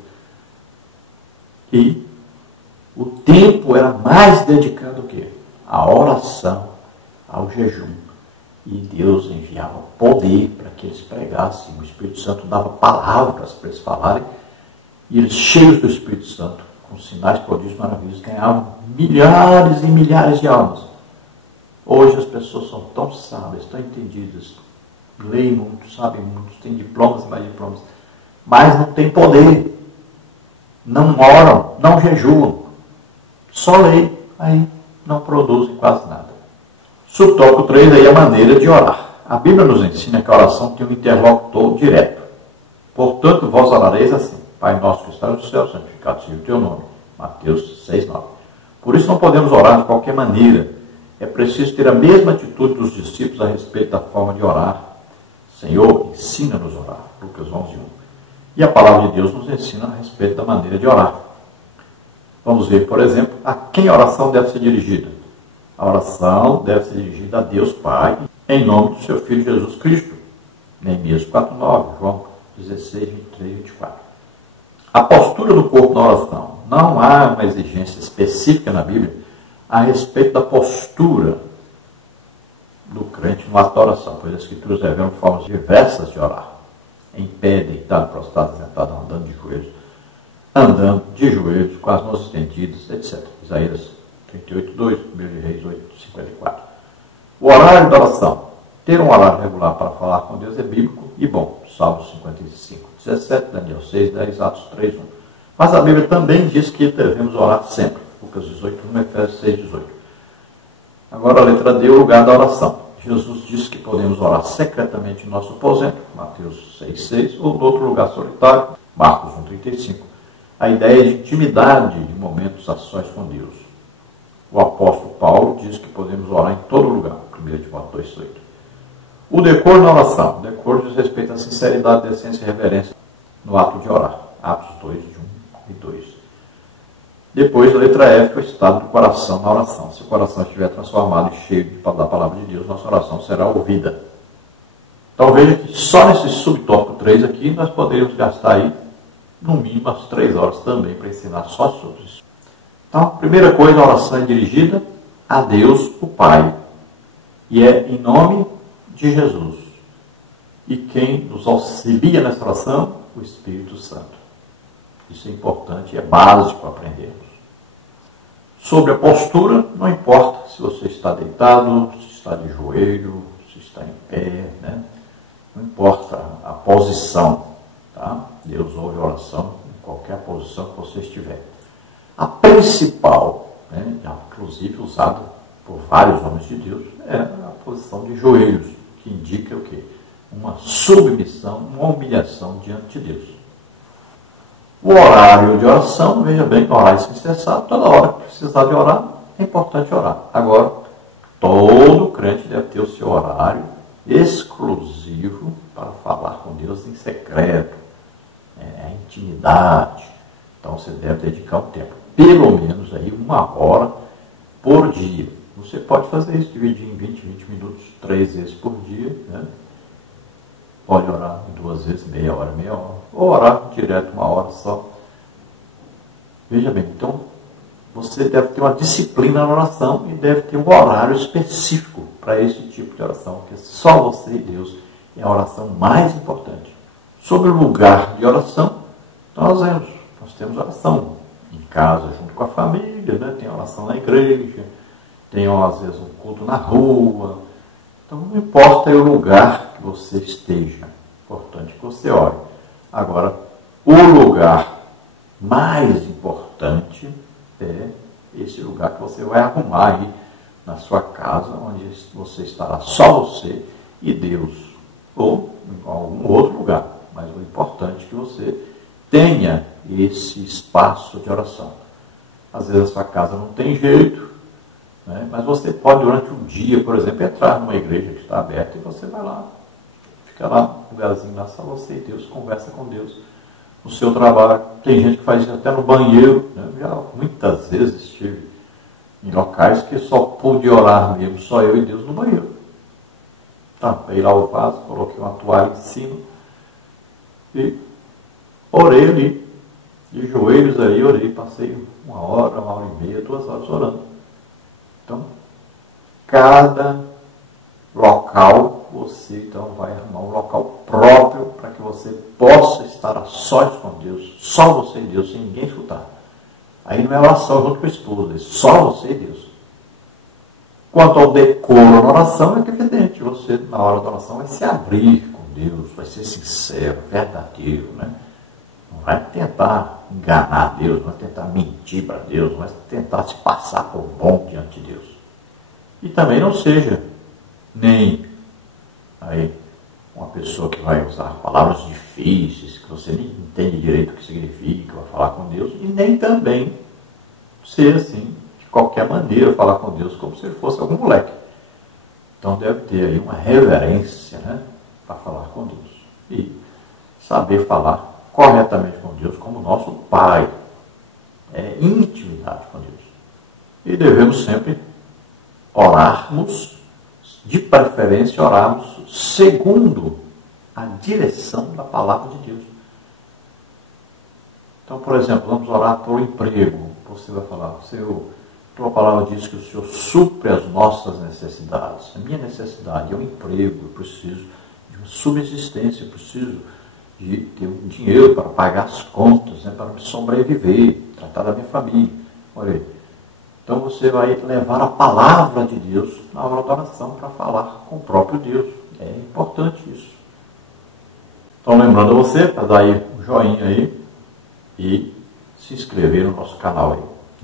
E o tempo era mais dedicado ao quê? À oração, ao jejum. E Deus enviava poder para que eles pregassem. O Espírito Santo dava palavras para eles falarem. E eles, cheios do Espírito Santo, com sinais, prodígios, maravilhas, ganhavam milhares e milhares de almas. Hoje as pessoas são tão sábias, tão entendidas, leem muito, sabem muito, têm diplomas e mais diplomas, mas não têm poder, não oram, não jejuam, só leem, aí não produzem quase nada. Subtópico 3 aí é a maneira de orar. A Bíblia nos ensina que a oração tem um interlocutor direto. Portanto, vós orareis assim: Pai nosso que está no céu, santificado seja o teu nome. Mateus 6:9. Por isso não podemos orar de qualquer maneira. É preciso ter a mesma atitude dos discípulos a respeito da forma de orar. Senhor, ensina-nos a orar. Lucas 11:1. E a palavra de Deus nos ensina a respeito da maneira de orar. Vamos ver, por exemplo, a quem a oração deve ser dirigida. A oração deve ser dirigida a Deus Pai, em nome do seu Filho Jesus Cristo. Neemias 4:9, João 16, 23 e 24. A postura do corpo na oração. Não há uma exigência específica na Bíblia a respeito da postura do crente no ato da oração, pois as Escrituras revelam formas diversas de orar. Em pé, deitado, prostrado, sentado, andando de joelhos, com as mãos estendidas, etc. Isaías 38:2, 1 Reis 8:54. O horário da oração. Ter um horário regular para falar com Deus é bíblico e bom. Salmos 55:17, Daniel 6:10, Atos 3:1. Mas a Bíblia também diz que devemos orar sempre. Lucas 18:1, Efésios 6:18. Agora a letra D, o lugar da oração. Jesus disse que podemos orar secretamente em nosso aposento, Mateus 6:6, ou em outro lugar solitário, Marcos 1:35. A ideia de intimidade, de momentos a sós com Deus. O apóstolo Paulo diz que podemos orar em todo lugar, 1 Timóteo 2:8. O decoro na oração. O decoro diz respeito à sinceridade, decência e reverência no ato de orar. Atos 2, de 1 e 2. Depois, a letra F, o estado do coração na oração. Se o coração estiver transformado e cheio da palavra de Deus, nossa oração será ouvida. Então veja que só nesse subtópico 3 aqui, nós poderíamos gastar aí, no mínimo, umas 3 horas também para ensinar só sobre isso. Então, a primeira coisa, a oração é dirigida a Deus, o Pai. E é em nome de Jesus. E quem nos auxilia nessa oração? O Espírito Santo. Isso é importante e é básico aprendermos. Sobre a postura, não importa se você está deitado, se está de joelho, se está em pé, né? Não importa a posição, tá? Deus ouve a oração em qualquer posição que você estiver. A principal, né, inclusive usada por vários homens de Deus, é a posição de joelhos, que indica o quê? Uma submissão, uma humilhação diante de Deus. O horário de oração, veja bem, orar sem cessar, toda hora que precisar de orar, é importante orar. Agora, todo crente deve ter o seu horário exclusivo para falar com Deus em secreto, a intimidade. Então, você deve dedicar um tempo, pelo menos aí 1 hora por dia. Você pode fazer isso, dividir em 20 minutos, 3 vezes por dia, né? Pode orar 2 vezes, meia hora, ou orar direto 1 hora só. Veja bem, então, você deve ter uma disciplina na oração e deve ter um horário específico para esse tipo de oração, porque só você e Deus é a oração mais importante. Sobre o lugar de oração, nós temos oração em casa, junto com a família, né? Tem oração na igreja, tem às vezes um culto na rua. Então não importa o lugar que você esteja, é importante que você ore. Agora, o lugar mais importante é esse lugar que você vai arrumar aí na sua casa, onde você estará só você e Deus, ou em algum outro lugar. Mas o importante é que você tenha esse espaço de oração. Às vezes a sua casa não tem jeito, né? Mas você pode, durante um dia, por exemplo, entrar numa igreja que está aberta e você vai lá, fica lá, um lugarzinho lá, só você e Deus, conversa com Deus. No seu trabalho, tem gente que faz isso até no banheiro, né? Já muitas vezes estive em locais que só pude orar mesmo, só eu e Deus no banheiro. Tampei lá o vaso, coloquei uma toalha em cima e orei ali, de joelhos aí, orei, passei 1 hora, 1h30, 2 horas orando. Então, cada local, você então vai arrumar um local próprio para que você possa estar a sós com Deus, só você e Deus, sem ninguém escutar. Aí não é oração junto com a esposa, é só você e Deus. Quanto ao decoro na oração, é que evidente, você na hora da oração vai se abrir com Deus, vai ser sincero, verdadeiro, né? Não vai tentar enganar Deus, não vai tentar mentir para Deus, não vai tentar se passar por bom diante de Deus. E também não seja nem aí uma pessoa que vai usar palavras difíceis, que você nem entende direito o que significa, vai falar com Deus, e nem também ser assim, de qualquer maneira, falar com Deus como se ele fosse algum moleque. Então deve ter aí uma reverência, né, para falar com Deus. E saber falar corretamente com Deus como nosso Pai. É intimidade com Deus. E devemos sempre orarmos, de preferência orarmos segundo a direção da palavra de Deus. Então, por exemplo, vamos orar por emprego. Você vai falar, Senhor, tua palavra diz que o Senhor supre as nossas necessidades. A minha necessidade é um emprego, eu preciso de uma subsistência, eu preciso de ter um dinheiro para pagar as contas, né, para me sobreviver, tratar da minha família. Olha aí. Então você vai levar a palavra de Deus na hora da oração para falar com o próprio Deus. É importante isso. Então lembrando a você, para dar aí um joinha aí e se inscrever no nosso canal aí.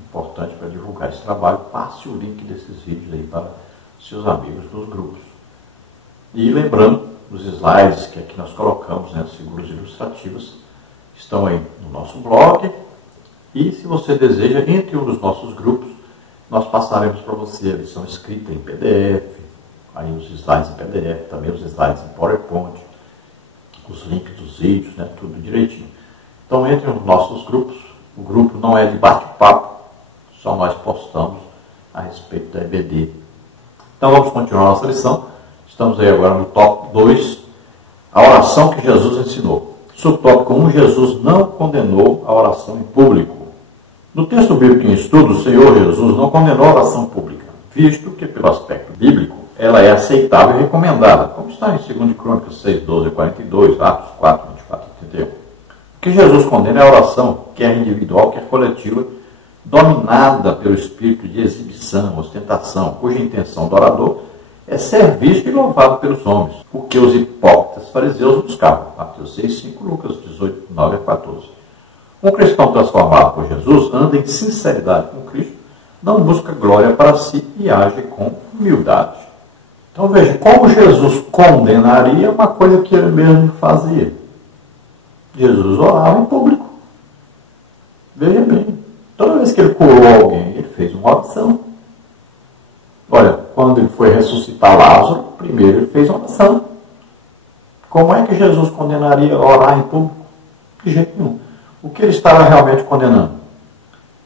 Importante para divulgar esse trabalho, passe o link desses vídeos aí para seus amigos dos grupos. E lembrando, os slides que aqui nós colocamos, né, figuras ilustrativas, estão aí no nosso blog. E se você deseja, entre um dos nossos grupos, nós passaremos para você a lição escrita em PDF, aí os slides em PDF, também os slides em PowerPoint, os links dos vídeos, né, tudo direitinho. Então entre nos nossos grupos, o grupo não é de bate-papo, só nós postamos a respeito da EBD. Então vamos continuar a nossa lição. Estamos aí agora no tópico 2, a oração que Jesus ensinou. Subtópico 1, Jesus não condenou a oração em público. No texto bíblico em estudo, o Senhor Jesus não condenou a oração pública, visto que, pelo aspecto bíblico, ela é aceitável e recomendada, como está em 2 Crônicas 6, 12 e 42, Atos 4, 24 e 31. O que Jesus condena é a oração, quer individual, quer coletiva, dominada pelo espírito de exibição, ostentação, cuja intenção do orador é ser visto e louvado pelos homens, o que os hipócritas fariseus buscavam. Mateus 6, 5, Lucas 18, 9 a 14. Um cristão transformado por Jesus anda em sinceridade com Cristo, não busca glória para si e age com humildade. Então veja, como Jesus condenaria uma coisa que ele mesmo fazia. Jesus orava em público. Veja bem, toda vez que ele curou alguém, ele fez uma oração. Olha, quando ele foi ressuscitar Lázaro, primeiro ele fez uma oração. Como é que Jesus condenaria orar em público? De jeito nenhum. O que ele estava realmente condenando?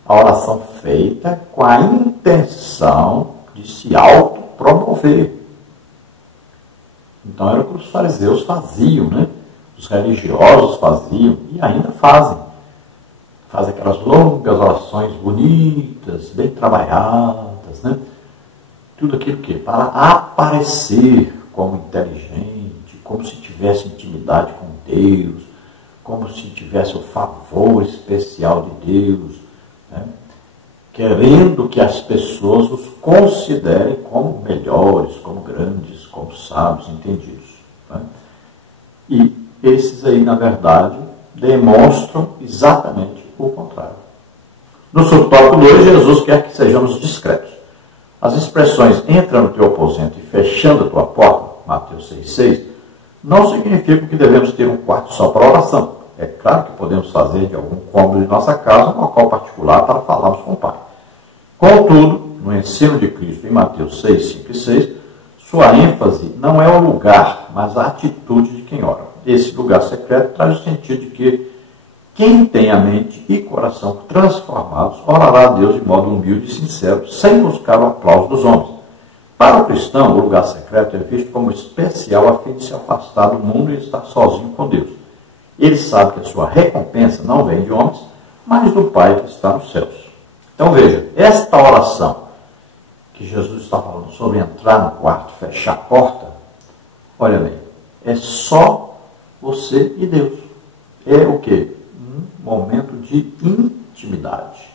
A oração feita com a intenção de se autopromover. Então era o que os fariseus faziam, né? Os religiosos faziam e ainda fazem. Fazem aquelas longas orações bonitas, bem trabalhadas, né? Tudo aquilo que para aparecer como inteligente, como se tivesse intimidade com Deus, como se tivesse o favor especial de Deus, né? Querendo que as pessoas os considerem como melhores, como grandes, como sábios, entendidos. Né? E esses aí, na verdade, demonstram exatamente o contrário. No subtópico 2, Jesus quer que sejamos discretos. As expressões entra no teu aposento e fechando a tua porta, Mateus 6,6, não significam que devemos ter um quarto só para oração. É claro que podemos fazer de algum cômodo de nossa casa um local particular para falarmos com o Pai. Contudo, no ensino de Cristo em Mateus 6, 5 e 6, sua ênfase não é o lugar, mas a atitude de quem ora. Esse lugar secreto traz o sentido de que quem tem a mente e coração transformados orará a Deus de modo humilde e sincero, sem buscar o aplauso dos homens. Para o cristão, o lugar secreto é visto como especial a fim de se afastar do mundo e estar sozinho com Deus. Ele sabe que a sua recompensa não vem de homens, mas do Pai que está nos céus. Então veja, esta oração que Jesus está falando sobre entrar no quarto, fechar a porta, olha bem, é só você e Deus. É o quê? Um momento de intimidade.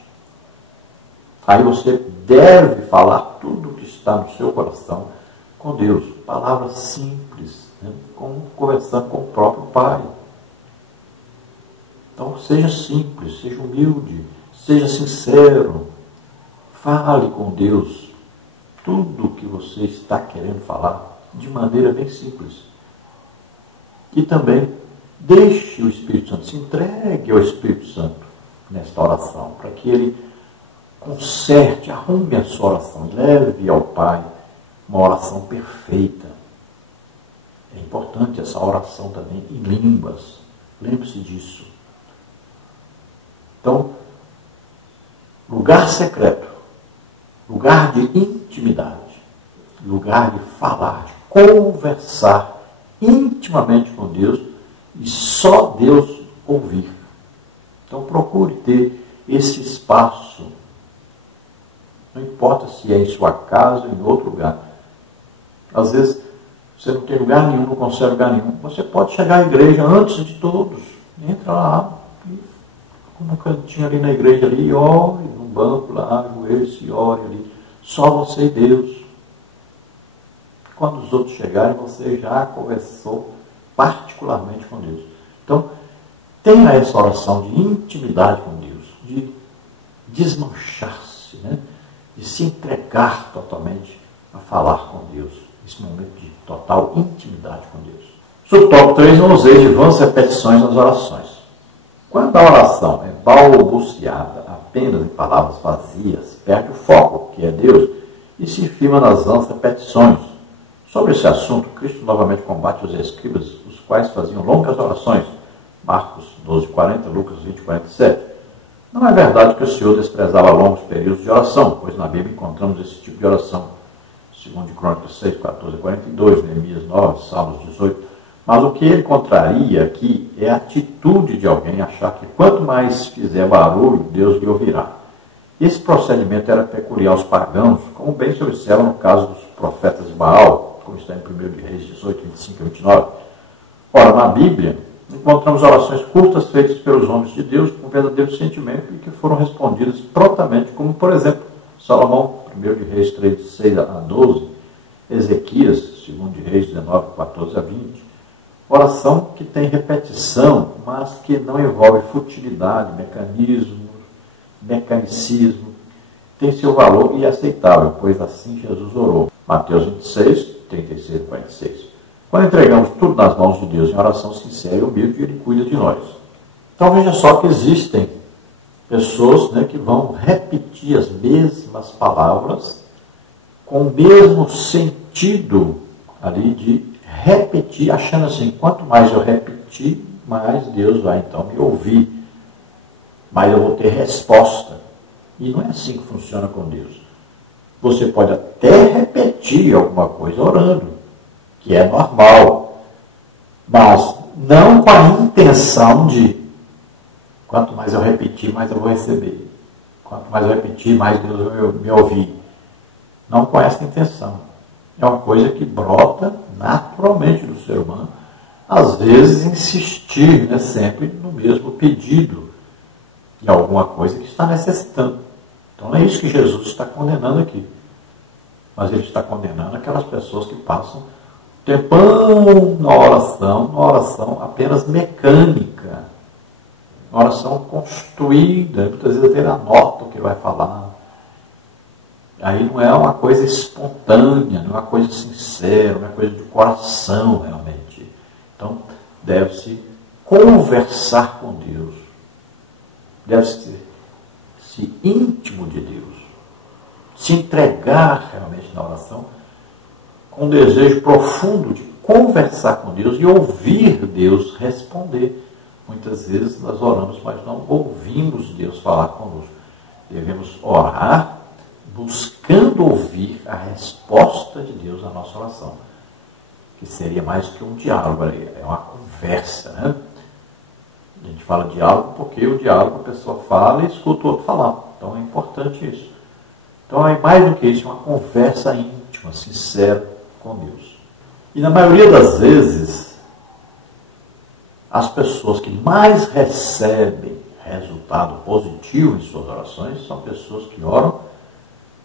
Aí você deve falar tudo o que está no seu coração com Deus. Palavras simples, né? Como conversando com o próprio Pai. Então seja simples, seja humilde, seja sincero. Fale com Deus tudo o que você está querendo falar de maneira bem simples. E também deixe o Espírito Santo, se entregue ao Espírito Santo nesta oração, para que ele conserte, arrume a sua oração, leve ao Pai uma oração perfeita. É importante essa oração também em línguas, lembre-se disso. Então, lugar secreto, lugar de intimidade, lugar de falar, de conversar intimamente com Deus e só Deus ouvir. Então procure ter esse espaço. Não importa se é em sua casa ou em outro lugar. Às vezes você não tem lugar nenhum, não consegue lugar nenhum. Você pode chegar à igreja antes de todos. Entra lá, como um cantinho ali na igreja ali, ore no banco lá, ajoelhe-se, ore ali. Só você e Deus. Quando os outros chegarem, você já conversou particularmente com Deus. Então, tenha essa oração de intimidade com Deus, de desmanchar-se, né? De se entregar totalmente a falar com Deus. Esse momento de total intimidade com Deus. Subtópico 3, não useis de vãs repetições nas orações. Quando a oração é balbuciada apenas em palavras vazias, perde o foco, que é Deus, e se firma nas vãs repetições, Sobre esse assunto, Cristo novamente combate os escribas, os quais faziam longas orações. Marcos 12:40, Lucas 20:47. Não é verdade que o Senhor desprezava longos períodos de oração, pois na Bíblia encontramos esse tipo de oração. 2 Crônicas 6:14-42, Neemias 9, Salmos 18. Mas o que ele contraria aqui é a atitude de alguém achar que quanto mais fizer barulho, Deus lhe ouvirá. Esse procedimento era peculiar aos pagãos, como bem se observa no caso dos profetas de Baal, como está em 1 Reis 18, 25 e 29. Ora, na Bíblia, encontramos orações curtas feitas pelos homens de Deus com verdadeiro sentimento e que foram respondidas prontamente, como, por exemplo, Salomão, 1 Reis 3, 6-12, Ezequias, 2 Reis 19, 14-20. Oração que tem repetição, mas que não envolve futilidade, mecanicismo, tem seu valor e é aceitável, pois assim Jesus orou. Mateus 26, 36-46. Quando entregamos tudo nas mãos de Deus em oração sincera e humilde, Ele cuida de nós. Então veja só que existem pessoas, né, que vão repetir as mesmas palavras com o mesmo sentido ali de repetir, achando assim, quanto mais eu repetir, mais Deus vai então me ouvir, mais eu vou ter resposta. E não é assim que funciona com Deus. Você pode até repetir alguma coisa orando, que é normal, mas não com a intenção de quanto mais eu repetir, mais eu vou receber. Quanto mais eu repetir, mais Deus vai me ouvir. Não com essa intenção. É uma coisa que brota naturalmente do ser humano. Às vezes insistir, né, sempre no mesmo pedido de alguma coisa que está necessitando. Então não é isso que Jesus está condenando aqui. Mas Ele está condenando aquelas pessoas que passam tempão na oração apenas mecânica, uma oração construída, muitas vezes até anota o que vai falar. Aí não é uma coisa espontânea, não é uma coisa sincera, não é uma coisa de coração realmente. Então, deve-se conversar com Deus, deve-se ser íntimo de Deus, se entregar realmente na oração, com um desejo profundo de conversar com Deus e ouvir Deus responder. Muitas vezes nós oramos, mas não ouvimos Deus falar conosco. Devemos orar buscando ouvir a resposta de Deus na nossa oração, que seria mais que um diálogo, é uma conversa, né? A gente fala diálogo porque o diálogo a pessoa fala e escuta o outro falar. Então é importante isso. Então é mais do que isso, uma conversa íntima, sincera com Deus. E na maioria das vezes, as pessoas que mais recebem resultado positivo em suas orações são pessoas que oram,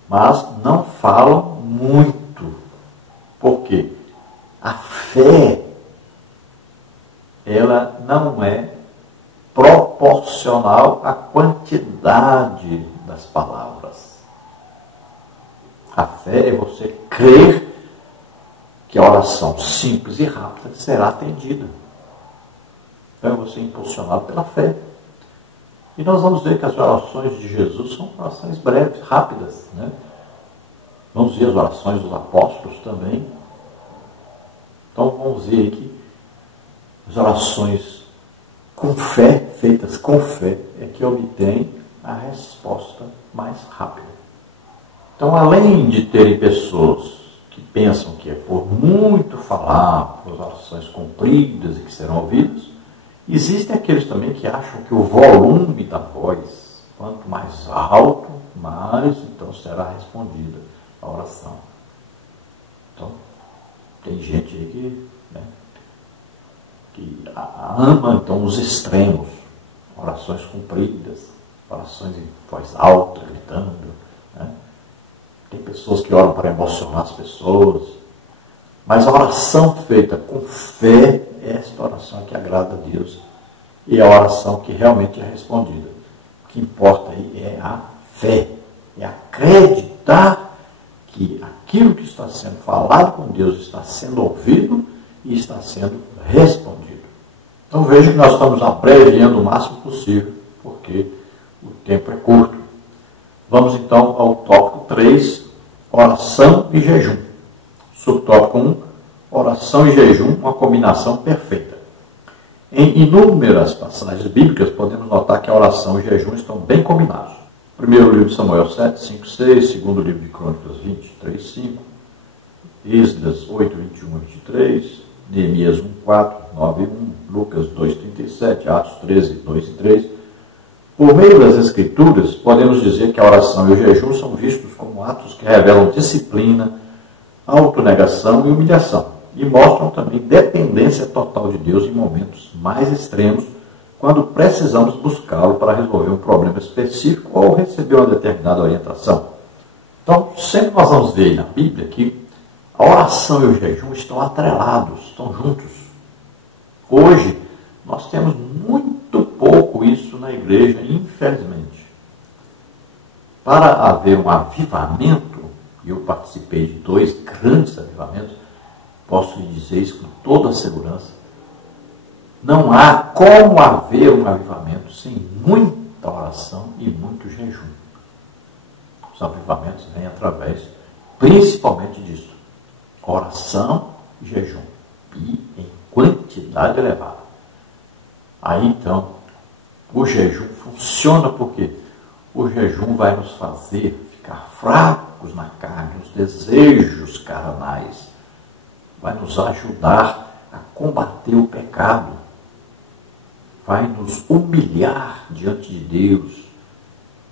mas não falam muito. Por quê? A fé, ela não é proporcional à quantidade das palavras. A fé é você crer que a oração simples e rápida será atendida. Então é você impulsionado pela fé. E nós vamos ver que as orações de Jesus são orações breves, rápidas, né? Vamos ver as orações dos apóstolos também. Então vamos ver aqui as orações com fé, feitas com fé, é que obtém a resposta mais rápida. Então, além de terem pessoas que pensam que é por muito falar, por orações compridas e que serão ouvidas, existem aqueles também que acham que o volume da voz, quanto mais alto, mais então será respondida a oração. Então, tem gente aí que ama então os extremos, orações compridas, orações em voz alta, gritando, né? Tem pessoas que oram para emocionar as pessoas, mas a oração feita com fé, esta oração que agrada a Deus e a oração que realmente é respondida. O que importa aí é a fé, é acreditar que aquilo que está sendo falado com Deus está sendo ouvido e está sendo respondido. Então veja que nós estamos abreviando o máximo possível, porque o tempo é curto. Vamos então ao tópico 3, oração e jejum. Subtópico 1, oração e jejum, uma combinação perfeita. Em inúmeras passagens bíblicas, podemos notar que a oração e o jejum estão bem combinados. Primeiro livro de Samuel 7, 5, 6, segundo livro de Crônicas 23, 5, Esdras 8, 21, 23, Neemias 1, 4, 9, 1, Lucas 2, 37, Atos 13, 2 e 3. Por meio das Escrituras, podemos dizer que a oração e o jejum são vistos como atos que revelam disciplina, autonegação e humilhação, e mostram também dependência total de Deus em momentos mais extremos, quando precisamos buscá-lo para resolver um problema específico ou receber uma determinada orientação. Então, sempre nós vamos ver na Bíblia que a oração e o jejum estão atrelados, estão juntos. Hoje, nós temos muito pouco isso na igreja, infelizmente. Para haver um avivamento, e eu participei de 2 grandes avivamentos, posso lhe dizer isso com toda a segurança, não há como haver um avivamento sem muita oração e muito jejum. Os avivamentos vêm através, principalmente disso, oração e jejum, e em quantidade elevada. Aí então, o jejum funciona porque o jejum vai nos fazer ficar fracos na carne, nos desejos carnais, vai nos ajudar a combater o pecado, vai nos humilhar diante de Deus,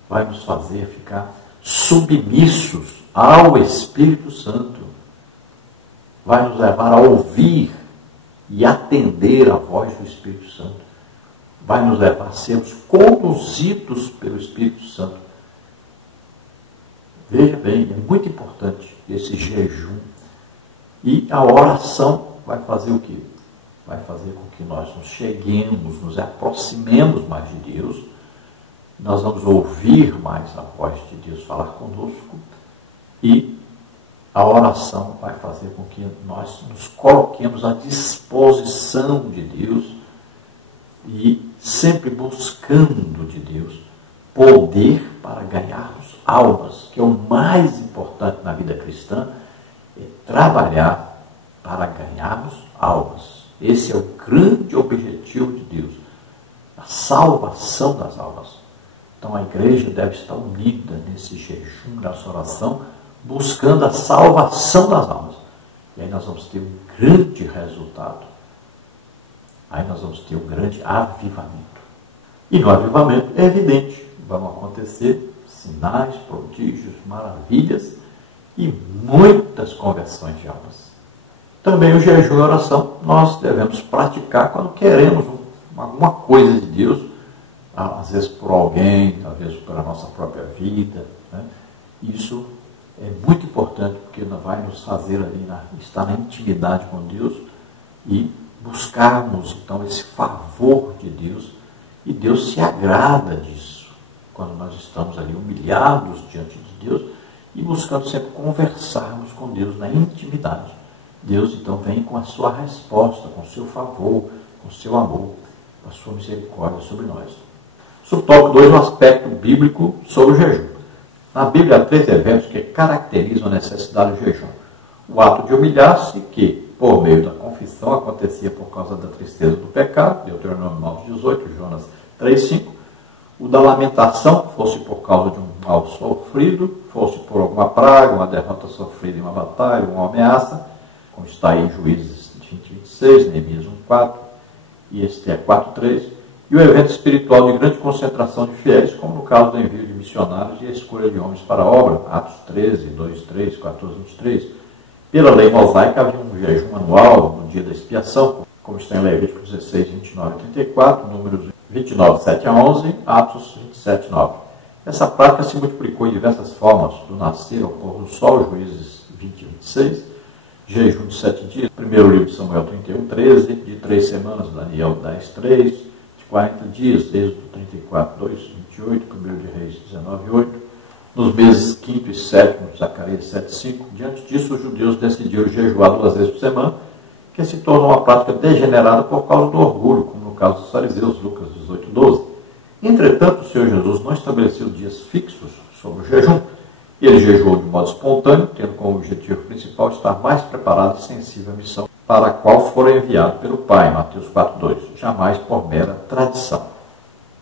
vai nos fazer ficar submissos ao Espírito Santo, vai nos levar a ouvir e atender a voz do Espírito Santo, vai nos levar a sermos conduzidos pelo Espírito Santo. Veja bem, é muito importante esse jejum. E a oração vai fazer o quê? Vai fazer com que nós nos cheguemos, nos aproximemos mais de Deus, nós vamos ouvir mais a voz de Deus falar conosco, e a oração vai fazer com que nós nos coloquemos à disposição de Deus e sempre buscando de Deus poder para ganharmos almas, que é o mais importante na vida cristã, é trabalhar para ganharmos almas. Esse é o grande objetivo de Deus, a salvação das almas. Então a igreja deve estar unida nesse jejum, nessa oração, buscando a salvação das almas. E aí nós vamos ter um grande resultado. Aí nós vamos ter um grande avivamento. E no avivamento é evidente, vão acontecer sinais, prodígios, maravilhas e muitas conversões de almas. Também o jejum e a oração nós devemos praticar quando queremos alguma coisa de Deus, às vezes por alguém, às vezes pela nossa própria vida, né? Isso é muito importante porque vai nos fazer ali estar na intimidade com Deus e buscarmos então esse favor de Deus, e Deus se agrada disso quando nós estamos ali humilhados diante de Deus e buscando sempre conversarmos com Deus na intimidade. Deus então vem com a sua resposta, com o seu favor, com o seu amor, com a sua misericórdia sobre nós. Subtópico 2, um aspecto bíblico sobre o jejum. Na Bíblia há 3 eventos que caracterizam a necessidade do jejum. O ato de humilhar-se, que por meio da confissão acontecia por causa da tristeza do pecado, Deuteronômio 9:18, Jonas 3:5. O da lamentação, fosse por causa de um mal sofrido, fosse por alguma praga, uma derrota sofrida em uma batalha, uma ameaça, como está aí em Juízes 20:26, Neemias 1:4 e Ester 4:3. E o evento espiritual de grande concentração de fiéis, como no caso do envio de missionários e a escolha de homens para a obra, Atos 13, 2:3, 14:23. Pela lei mosaica havia um jejum anual no dia da expiação, como está em Levítico 16, 29 e 34, Números 29, 7 a 11, Atos 27, 9. Essa prática se multiplicou em diversas formas, do nascer ao pôr do sol, Juízes 20 e 26, jejum de 7 dias, primeiro livro de Samuel 31, 13, de 3 semanas, Daniel 10, 3, de 40 dias, Êxodo 34, 2, 28, primeiro de Reis 19, 8, nos meses 5º e 7º, Zacarias 7, 5. Diante disso, os judeus decidiram jejuar 2 vezes por semana, que se tornou uma prática degenerada por causa do orgulho, como no caso dos fariseus, Lucas 18, 12. Entretanto, o Senhor Jesus não estabeleceu dias fixos sobre o jejum, Ele jejuou de modo espontâneo, tendo como objetivo principal estar mais preparado e sensível à missão para a qual fora enviado pelo Pai, Mateus 4,2, jamais por mera tradição.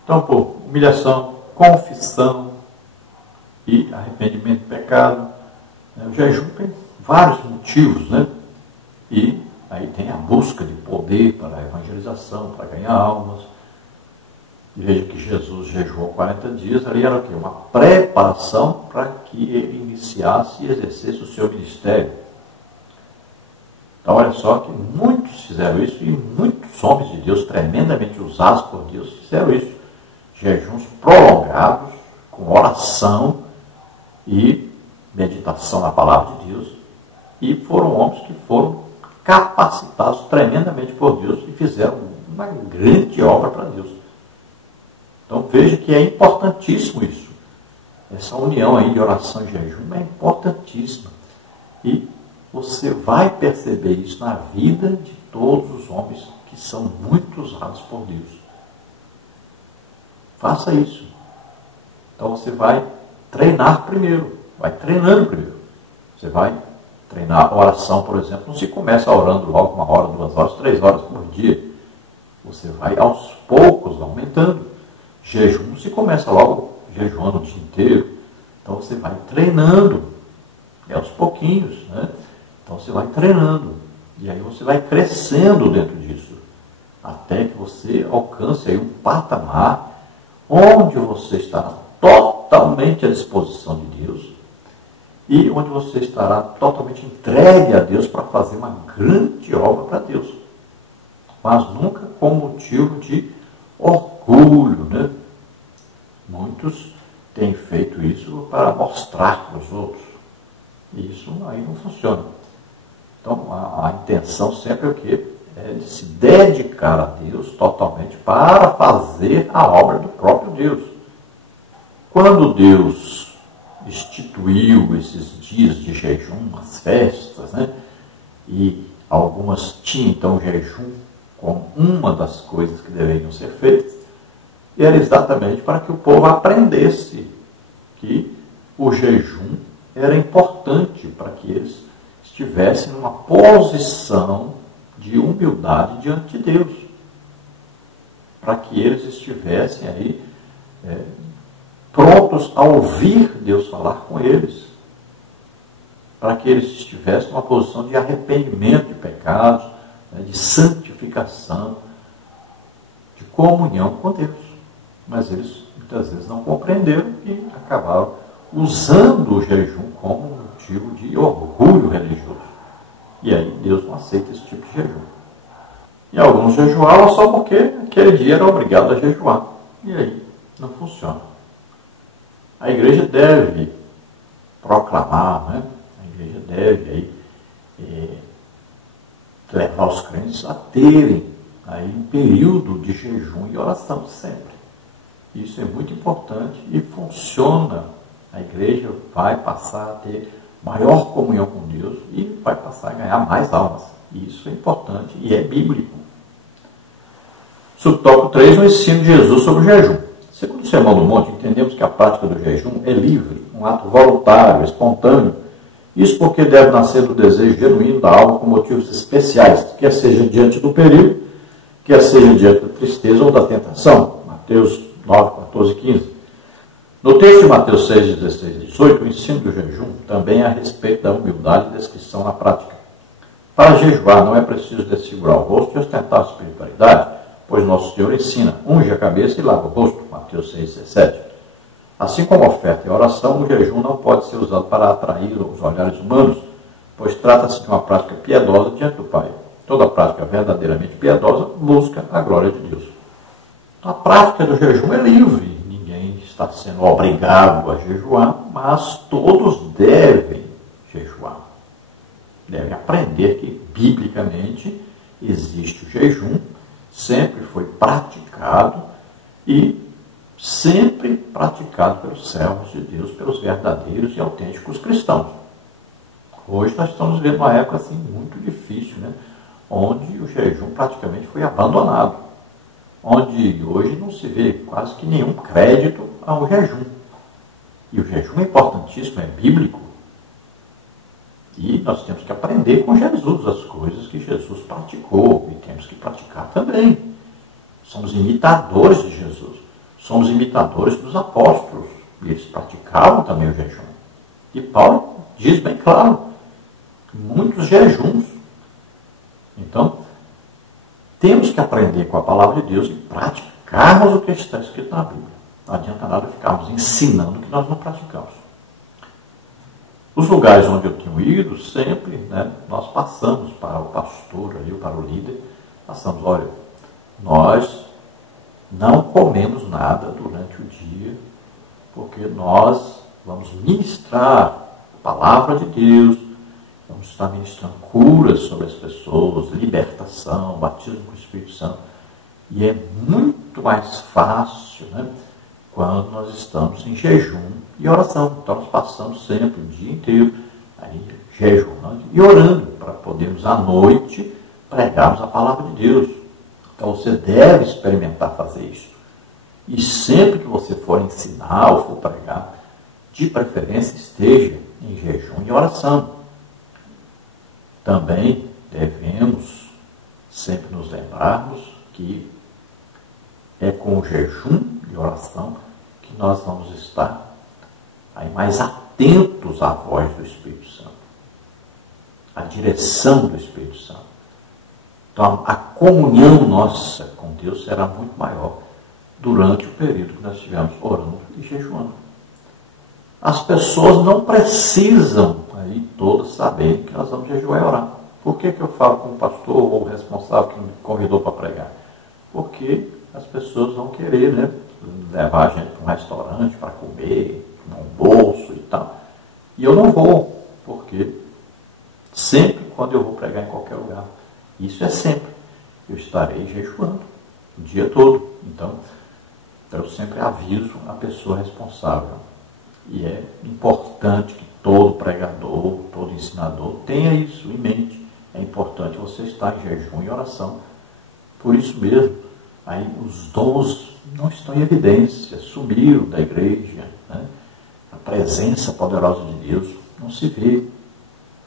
Então, por humilhação, confissão e arrependimento do pecado, o jejum tem vários motivos, né? E aí tem a busca de poder para a evangelização, para ganhar almas. E veja que Jesus jejuou 40 dias, ali era o quê? Uma preparação para que ele iniciasse e exercesse o seu ministério. Então, olha só que muitos fizeram isso e muitos homens de Deus, tremendamente usados por Deus, fizeram isso. Jejuns prolongados, com oração e meditação na palavra de Deus. E foram homens que foram capacitados tremendamente por Deus e fizeram uma grande obra para Deus. Então veja que é importantíssimo isso. Essa união aí de oração e jejum é importantíssima. E você vai perceber isso na vida de todos os homens que são muito usados por Deus. Faça isso. Então você vai treinar primeiro. Vai treinando primeiro. Você vai treinar oração, por exemplo. Não se começa orando logo 1 hora, 2 horas, 3 horas por dia. Você vai aos poucos aumentando. Jejum não se começa logo jejuando o dia inteiro. Então você vai treinando. É aos pouquinhos, né? Então você vai treinando. E aí você vai crescendo dentro disso. Até que você alcance aí um patamar onde você estará totalmente à disposição de Deus e onde você estará totalmente entregue a Deus para fazer uma grande obra para Deus. Mas nunca com motivo de orgulho, né? Muitos têm feito isso para mostrar para os outros. E isso aí não funciona. Então, a intenção sempre é o quê? É de se dedicar a Deus totalmente para fazer a obra do próprio Deus. Quando Deus instituiu esses dias de jejum, as festas, né? E algumas tinham então jejum como uma das coisas que deveriam ser feitas, era exatamente para que o povo aprendesse que o jejum era importante para que eles estivessem numa posição de humildade diante de Deus, para que eles estivessem aí prontos a ouvir Deus falar com eles, para que eles estivessem numa posição de arrependimento de pecados, né, de santificação, de comunhão com Deus. Mas eles muitas vezes não compreenderam e acabaram usando o jejum como motivo de orgulho religioso. E aí Deus não aceita esse tipo de jejum. E alguns jejuavam só porque aquele dia era obrigado a jejuar. E aí não funciona. A igreja deve proclamar, né? A igreja deve aí, levar os crentes a terem aí um período de jejum e oração sempre. Isso é muito importante e funciona. A igreja vai passar a ter maior comunhão com Deus e vai passar a ganhar mais almas. E isso é importante e é bíblico. Subtópico 3, o ensino de Jesus sobre o jejum. Segundo o Sermão do Monte, entendemos que a prática do jejum é livre, um ato voluntário, espontâneo. Isso porque deve nascer do desejo genuíno da alma com motivos especiais, quer seja diante do perigo, quer seja diante da tristeza ou da tentação. Mateus 9, 14 e 15. No texto de Mateus 6, 16 e 18, o ensino do jejum também é a respeito da humildade e descrição na prática. Para jejuar não é preciso desfigurar o rosto e ostentar a espiritualidade, pois nosso Senhor ensina, unge a cabeça e lava o rosto. Mateus 6, 17. Assim como a oferta e a oração, o jejum não pode ser usado para atrair os olhares humanos, pois trata-se de uma prática piedosa diante do Pai. Toda prática verdadeiramente piedosa busca a glória de Deus. A prática do jejum é livre. Ninguém está sendo obrigado a jejuar, mas todos devem jejuar. Devem aprender que, biblicamente, existe o jejum, sempre foi praticado e sempre praticado pelos servos de Deus, pelos verdadeiros e autênticos cristãos. Hoje nós estamos vivendo uma época assim, muito difícil, né? Onde o jejum praticamente foi abandonado, onde hoje não se vê quase que nenhum crédito ao jejum. E o jejum é importantíssimo, é bíblico. E nós temos que aprender com Jesus as coisas que Jesus praticou, e temos que praticar também. Somos imitadores de Jesus. Somos imitadores dos apóstolos. E eles praticavam também o jejum. E Paulo diz bem claro, muitos jejuns. Então, temos que aprender com a palavra de Deus e praticarmos o que está escrito na Bíblia. Não adianta nada ficarmos ensinando o que nós não praticamos. Os lugares onde eu tenho ido, sempre, nós passamos para o pastor, ali, para o líder, passamos, olha, nós não comemos nada durante o dia, porque nós vamos ministrar a palavra de Deus, vamos estar ministrando curas sobre as pessoas, libertação, batismo com o Espírito Santo. E é muito mais fácil, quando nós estamos em jejum e oração. Então nós passamos sempre o dia inteiro aí, jejuando e orando, para podermos à noite pregarmos a palavra de Deus. Então você deve experimentar fazer isso. E sempre que você for ensinar ou for pregar, de preferência esteja em jejum e oração. Também devemos sempre nos lembrarmos que é com o jejum e oração que nós vamos estar aí mais atentos à voz do Espírito Santo, à direção do Espírito Santo. Então, a comunhão nossa com Deus será muito maior durante o período que nós estivermos orando e jejuando. As pessoas não precisam aí todas saberem que nós vamos jejuar e orar. Por que eu falo com o pastor ou o responsável que me convidou para pregar? Porque as pessoas vão querer, levar a gente para um restaurante para comer, um almoço e tal. E eu não vou, porque sempre quando eu vou pregar em qualquer lugar, isso é sempre, eu estarei jejuando o dia todo. Então, eu sempre aviso a pessoa responsável. E é importante que todo pregador, todo ensinador tenha isso em mente. É importante você estar em jejum e oração. Por isso mesmo, aí os dons não estão em evidência, sumiram da igreja, A presença poderosa de Deus não se vê.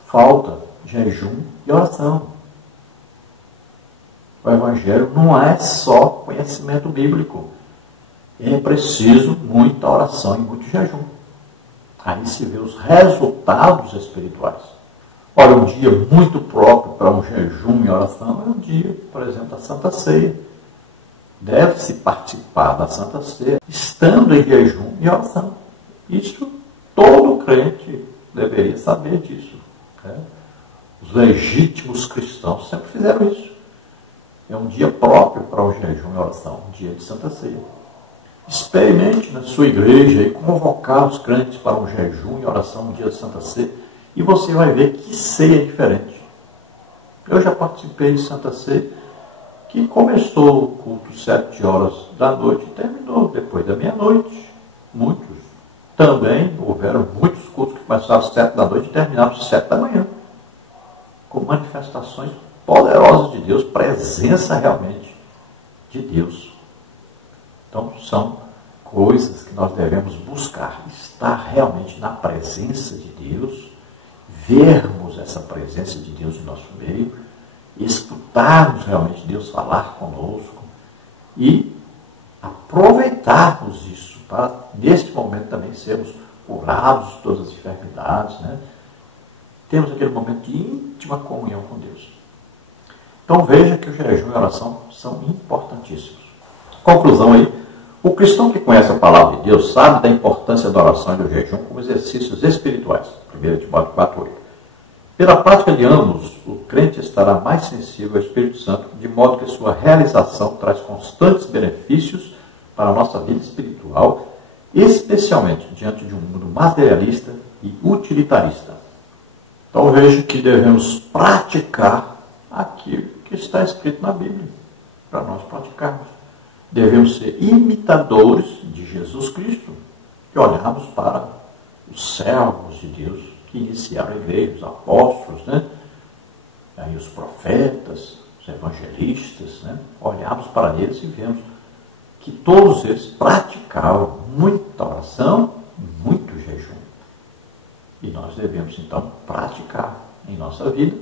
Falta jejum e oração. O Evangelho não é só conhecimento bíblico. É preciso muita oração e muito jejum. Aí se vê os resultados espirituais. Olha, um dia muito próprio para um jejum e oração é um dia, por exemplo, da Santa Ceia. Deve-se participar da Santa Ceia estando em jejum e oração. Isso todo crente deveria saber disso. Os legítimos cristãos sempre fizeram isso. É um dia próprio para o jejum e oração, um dia de Santa Ceia. Experimente na sua igreja e convocar os crentes para um jejum e oração no dia de Santa Ceia e você vai ver que ceia é diferente. Eu já participei de Santa Ceia que começou o culto 7 horas da noite e terminou depois da meia-noite. Muitos. Também houveram muitos cultos que começaram às 7 da noite e terminaram às 7 da manhã. Com manifestações poderosas de Deus, presença realmente de Deus. Então, são coisas que nós devemos buscar. Estar realmente na presença de Deus, vermos essa presença de Deus em nosso meio, escutarmos realmente Deus falar conosco e aproveitarmos isso para, neste momento, também sermos curados de todas as enfermidades. Temos aquele momento de íntima comunhão com Deus. Então, veja que o jejum e a oração são importantíssimos. Conclusão aí. O cristão que conhece a palavra de Deus sabe da importância da oração e do jejum como exercícios espirituais. 1 Timóteo 4:8. Pela prática de ambos, o crente estará mais sensível ao Espírito Santo, de modo que sua realização traz constantes benefícios para a nossa vida espiritual, especialmente diante de um mundo materialista e utilitarista. Então veja que devemos praticar aquilo que está escrito na Bíblia, para nós praticarmos. Devemos ser imitadores de Jesus Cristo, e olharmos para os servos de Deus que iniciaram a igreja, os apóstolos, Aí os profetas, os evangelistas, Olharmos para eles e vemos que todos eles praticavam muita oração, muito jejum. E nós devemos, então, praticar em nossa vida,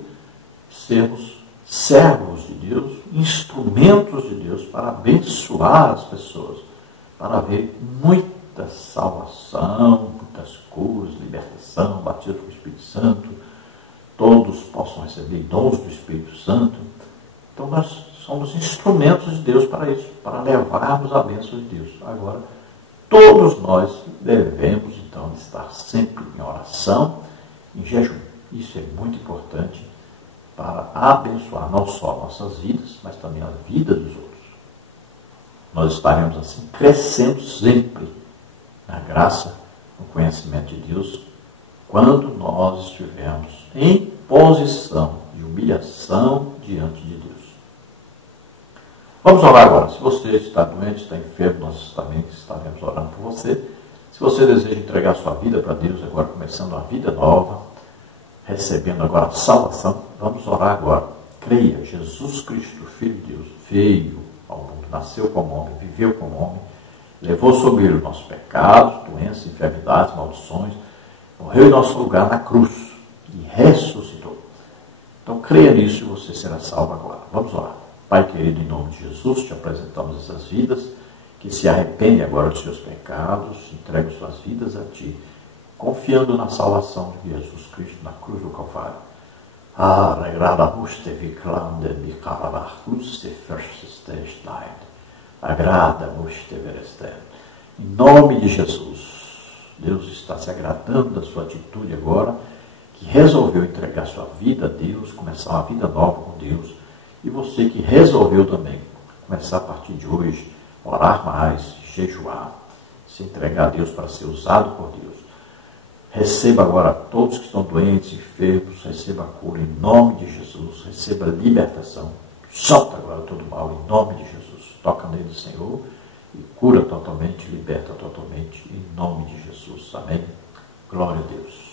sermos servos de Deus, instrumentos de Deus para abençoar as pessoas, para haver muita salvação, muitas curas, libertação, batismo com o Espírito Santo, todos possam receber dons do Espírito Santo. Então nós somos instrumentos de Deus para isso, para levarmos a bênção de Deus. Agora, todos nós devemos, então, estar sempre em oração, em jejum. Isso é muito importante para abençoar não só nossas vidas, mas também a vida dos outros. Nós estaremos assim crescendo sempre na graça, no conhecimento de Deus, quando nós estivermos em posição de humilhação diante de Deus. Vamos orar agora. Se você está doente, está enfermo, nós também estaremos orando por você. Se você deseja entregar sua vida para Deus, agora começando uma vida nova, recebendo agora a salvação, vamos orar agora. Creia, Jesus Cristo, Filho de Deus, veio ao mundo, nasceu como homem, viveu como homem, levou sobre ele os nossos pecados, doenças, enfermidades, maldições, morreu em nosso lugar na cruz e ressuscitou. Então creia nisso e você será salvo agora. Vamos orar. Pai querido, em nome de Jesus, te apresentamos essas vidas que se arrependem agora dos seus pecados, entregam suas vidas a Ti, confiando na salvação de Jesus Cristo na cruz do Calvário. Em nome de Jesus, Deus está se agradando da sua atitude agora, que resolveu entregar sua vida a Deus, começar uma vida nova com Deus, e você que resolveu também começar a partir de hoje, orar mais, jejuar, se entregar a Deus para ser usado por Deus. Receba agora todos que estão doentes, enfermos, receba a cura em nome de Jesus, receba a libertação, solta agora todo o mal em nome de Jesus. Toca nele, Senhor, e cura totalmente, liberta totalmente em nome de Jesus. Amém. Glória a Deus.